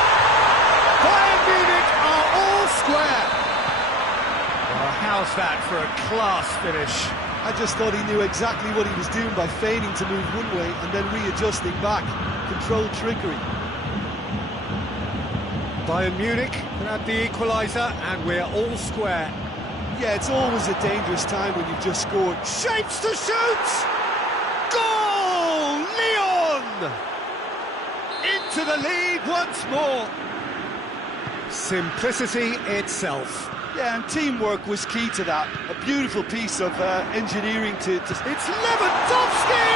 Bayern Munich are all square. Well, how's that for a class finish? I just thought he knew exactly what he was doing by feigning to move one way and then readjusting back. Controlled trickery. Bayern Munich grab the equaliser and we're all square. Yeah, it's always a dangerous time when you've just scored. Shapes to shoot! Goal! Lyon! Into the lead once more. Simplicity itself. Yeah, and teamwork was key to that. A beautiful piece of engineering to... It's Lewandowski!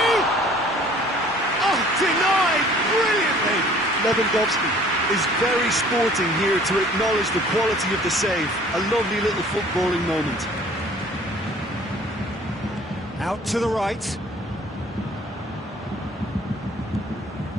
Oh, denied brilliantly! Lewandowski is very sporting here to acknowledge the quality of the save. A lovely little footballing moment. Out to the right.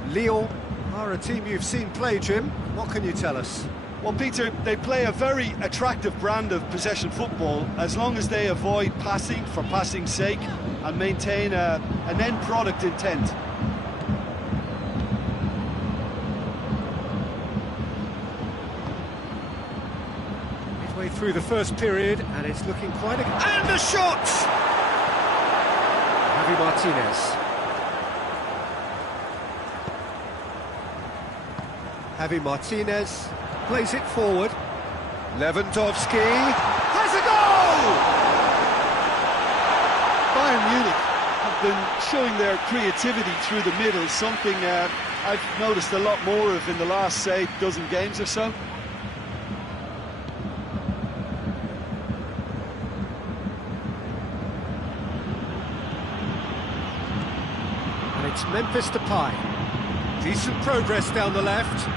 Lyon are a team you've seen play, Jim. What can you tell us? Well, Peter, they play a very attractive brand of possession football as long as they avoid passing for passing's sake and maintain an end product intent. Midway through the first period, and it's looking quite a... And a shot! Javi Martinez. Javi Martinez plays it forward. Lewandowski has a goal! Bayern Munich have been showing their creativity through the middle, something I've noticed a lot more of in the last, say, dozen games or so. And it's Memphis Depay. Decent progress down the left.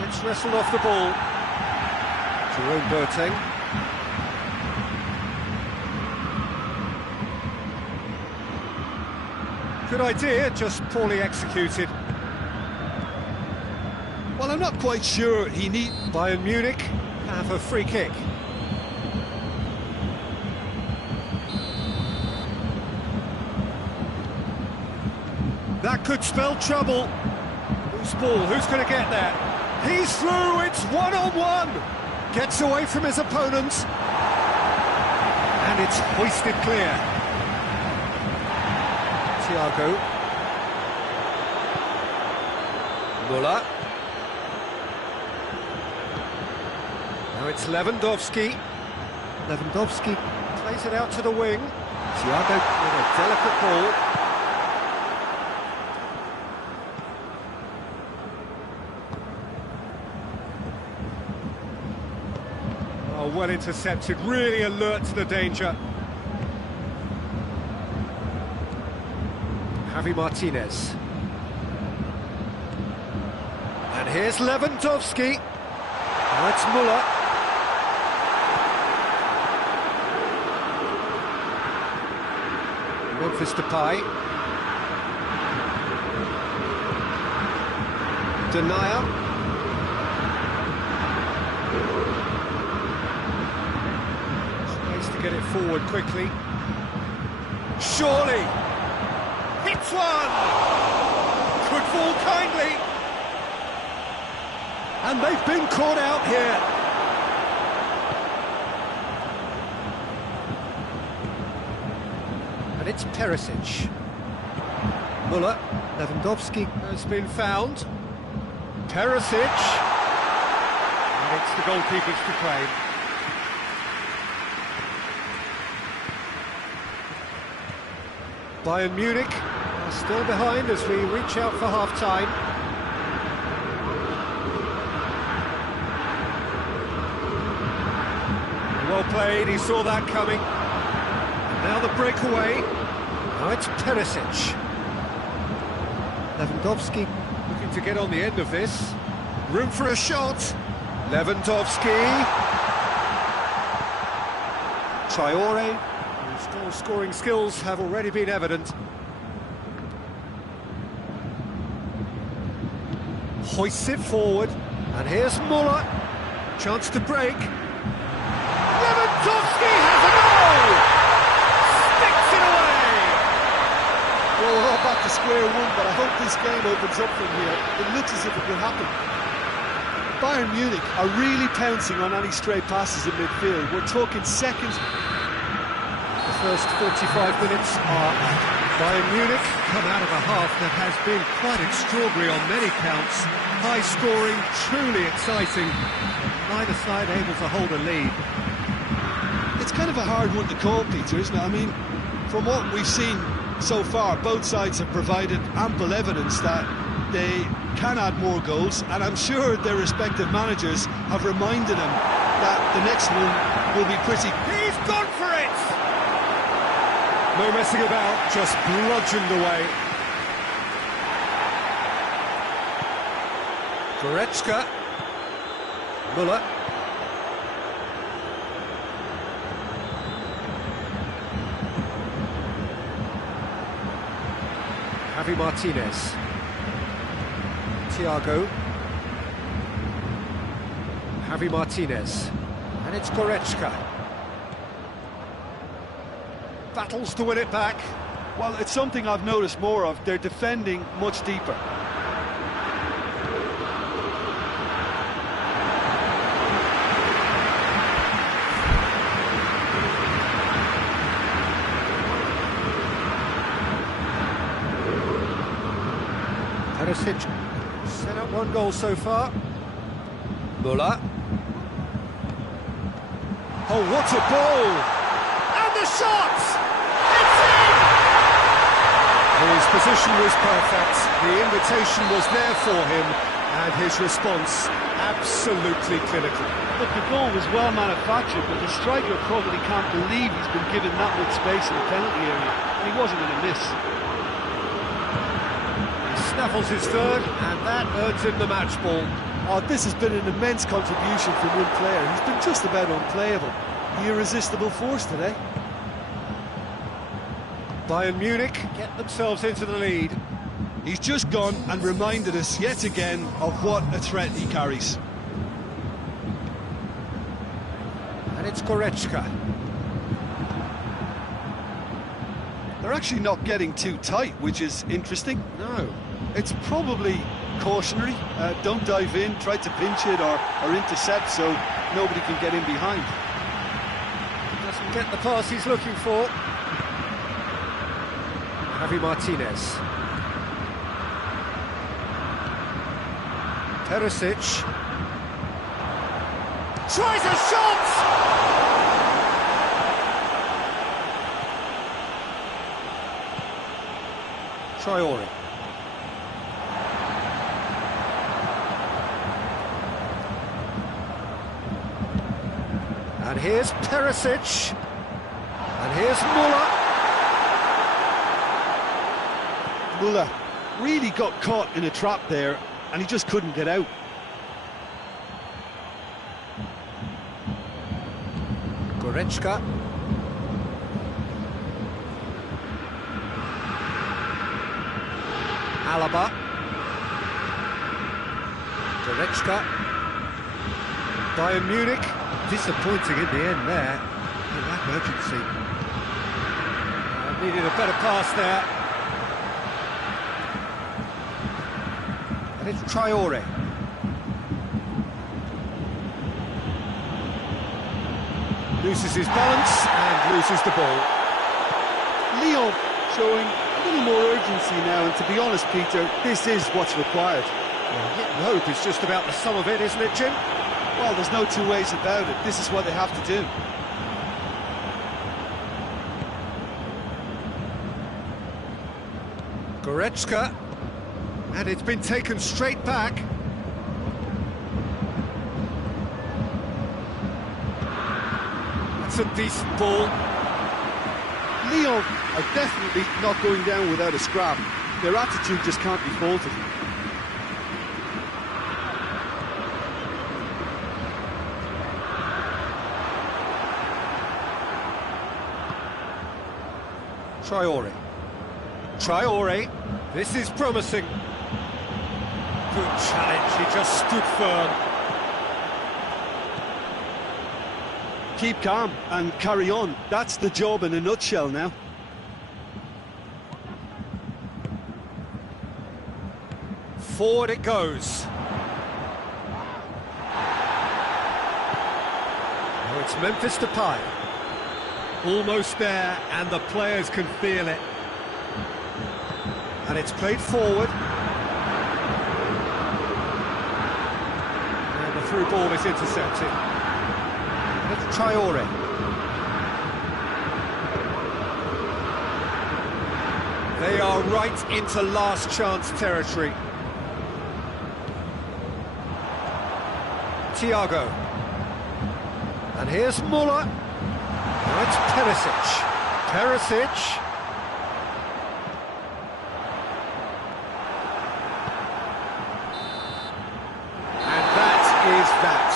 Gets wrestled off the ball. Jerome Boateng. Good idea, just poorly executed. Well, I'm not quite sure he need... Bayern Munich have a free kick. That could spell trouble. Loose ball, who's going to get there? He's through, it's one-on-one. Gets away from his opponent. And it's hoisted clear. Thiago. Muller. Now it's Lewandowski. Lewandowski plays it out to the wing. Thiago with a delicate ball. Oh, well intercepted, really alert to the danger. Javi Martinez. And here's Lewandowski. Now it's Muller. Memphis Depay. Denier. Get it forward quickly. Surely hits one. Could fall kindly. And they've been caught out here. And it's Perisic. Muller. Lewandowski has been found. Perisic. And it's the goalkeeper's to claim. Bayern Munich are still behind as we reach out for half-time. Well played, he saw that coming. Now the breakaway. Now it's Perisic. Lewandowski looking to get on the end of this. Room for a shot. Lewandowski. Traore, whose goal-scoring skills have already been evident. Hoists it forward, and here's Muller. Chance to break. Lewandowski has a goal! Sticks it away! Well, we're all back to square one, but I hope this game opens up from here. It looks as if it could happen. Bayern Munich are really pouncing on any stray passes in midfield. We're talking seconds. The first 45 minutes are at Bayern Munich come out of a half that has been quite extraordinary on many counts. High scoring, truly exciting. Neither side able to hold a lead. It's kind of a hard one to call, Peter, isn't it? I mean, from what we've seen so far, both sides have provided ample evidence that they can add more goals, and I'm sure their respective managers have reminded them that the next one will be pretty. He's gone for it! No messing about, just bludgeoned away. Goretzka. Muller. Javi Martinez. Thiago. Javi Martinez. And it's Goretzka. Battles to win it back. Well, it's something I've noticed more of. They're defending much deeper. Perisic set up one goal so far. Muller. Oh, what a ball! And the shot! It's in! His position was perfect, the invitation was there for him, and his response absolutely clinical. Look, the goal was well manufactured, but the striker probably can't believe he's been given that much space in the penalty area, and he wasn't going to miss. Snaffles his third, and that earns him the match ball. Oh, this has been an immense contribution from one player. He's been just about unplayable. The irresistible force today. Bayern Munich get themselves into the lead. He's just gone and reminded us yet again of what a threat he carries. And it's Goretzka. They're actually not getting too tight, which is interesting. No. It's probably cautionary. Don't dive in, try to pinch it or intercept so nobody can get in behind. Doesn't get the pass he's looking for. Javi Martinez. Perisic. Tries a shot! Traore. And here's Perisic. And here's Muller. Muller really got caught in a trap there, and he just couldn't get out. Goretzka. Alaba. Goretzka. Bayern Munich, disappointing in the end there. They lack urgency. Needed a better pass there. And it's Traore. Loses his balance and loses the ball. Lyon showing a little more urgency now, and to be honest, Peter, this is what's required. Well, hitting hope is just about the sum of it, isn't it, Jim? Well, there's no two ways about it. This is what they have to do. Goretzka. And it's been taken straight back. That's a decent ball. Lyon are definitely not going down without a scrap. Their attitude just can't be faulted. Traore. This is promising. Good challenge, he just stood firm. Keep calm and carry on. That's the job in a nutshell now. Forward it goes. Oh, it's Memphis Depay. Almost there, and the players can feel it. And it's played forward. And the through ball is intercepted. That's Traore. They are right into last chance territory. Thiago. And here's Muller. Now it's Perisic. And that is that.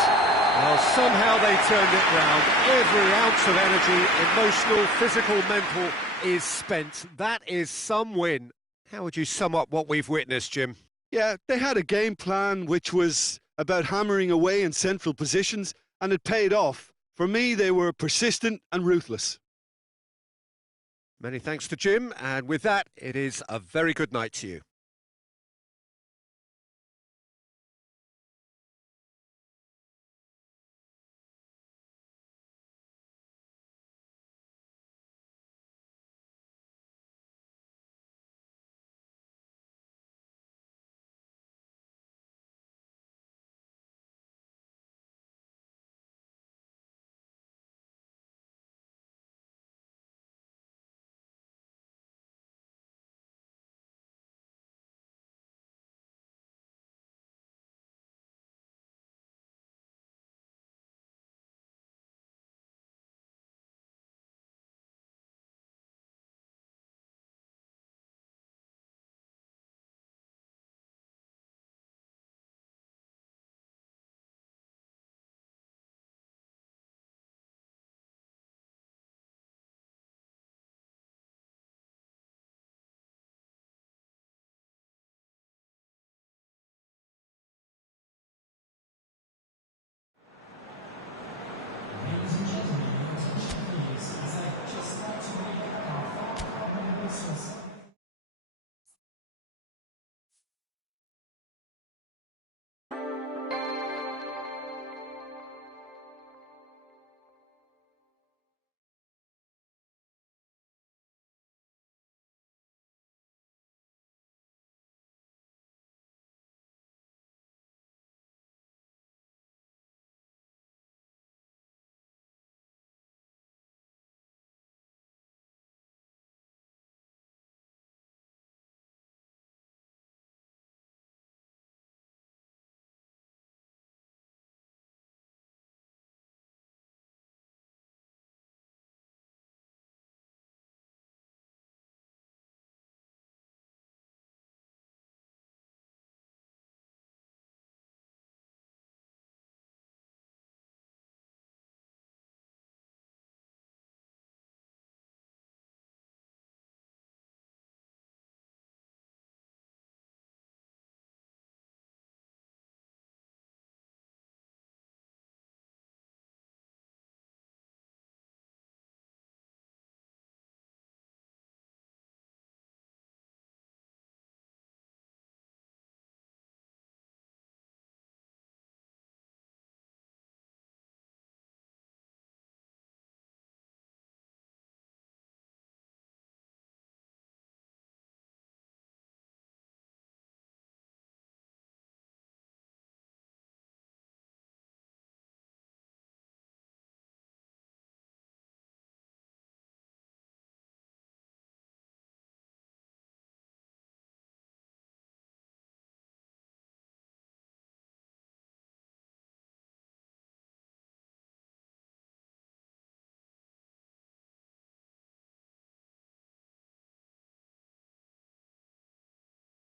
Well, somehow they turned it round. Every ounce of energy, emotional, physical, mental, is spent. That is some win. How would you sum up what we've witnessed, Jim? Yeah, they had a game plan which was about hammering away in central positions, and it paid off. For me, they were persistent and ruthless. Many thanks to Jim, and with that, it is a very good night to you.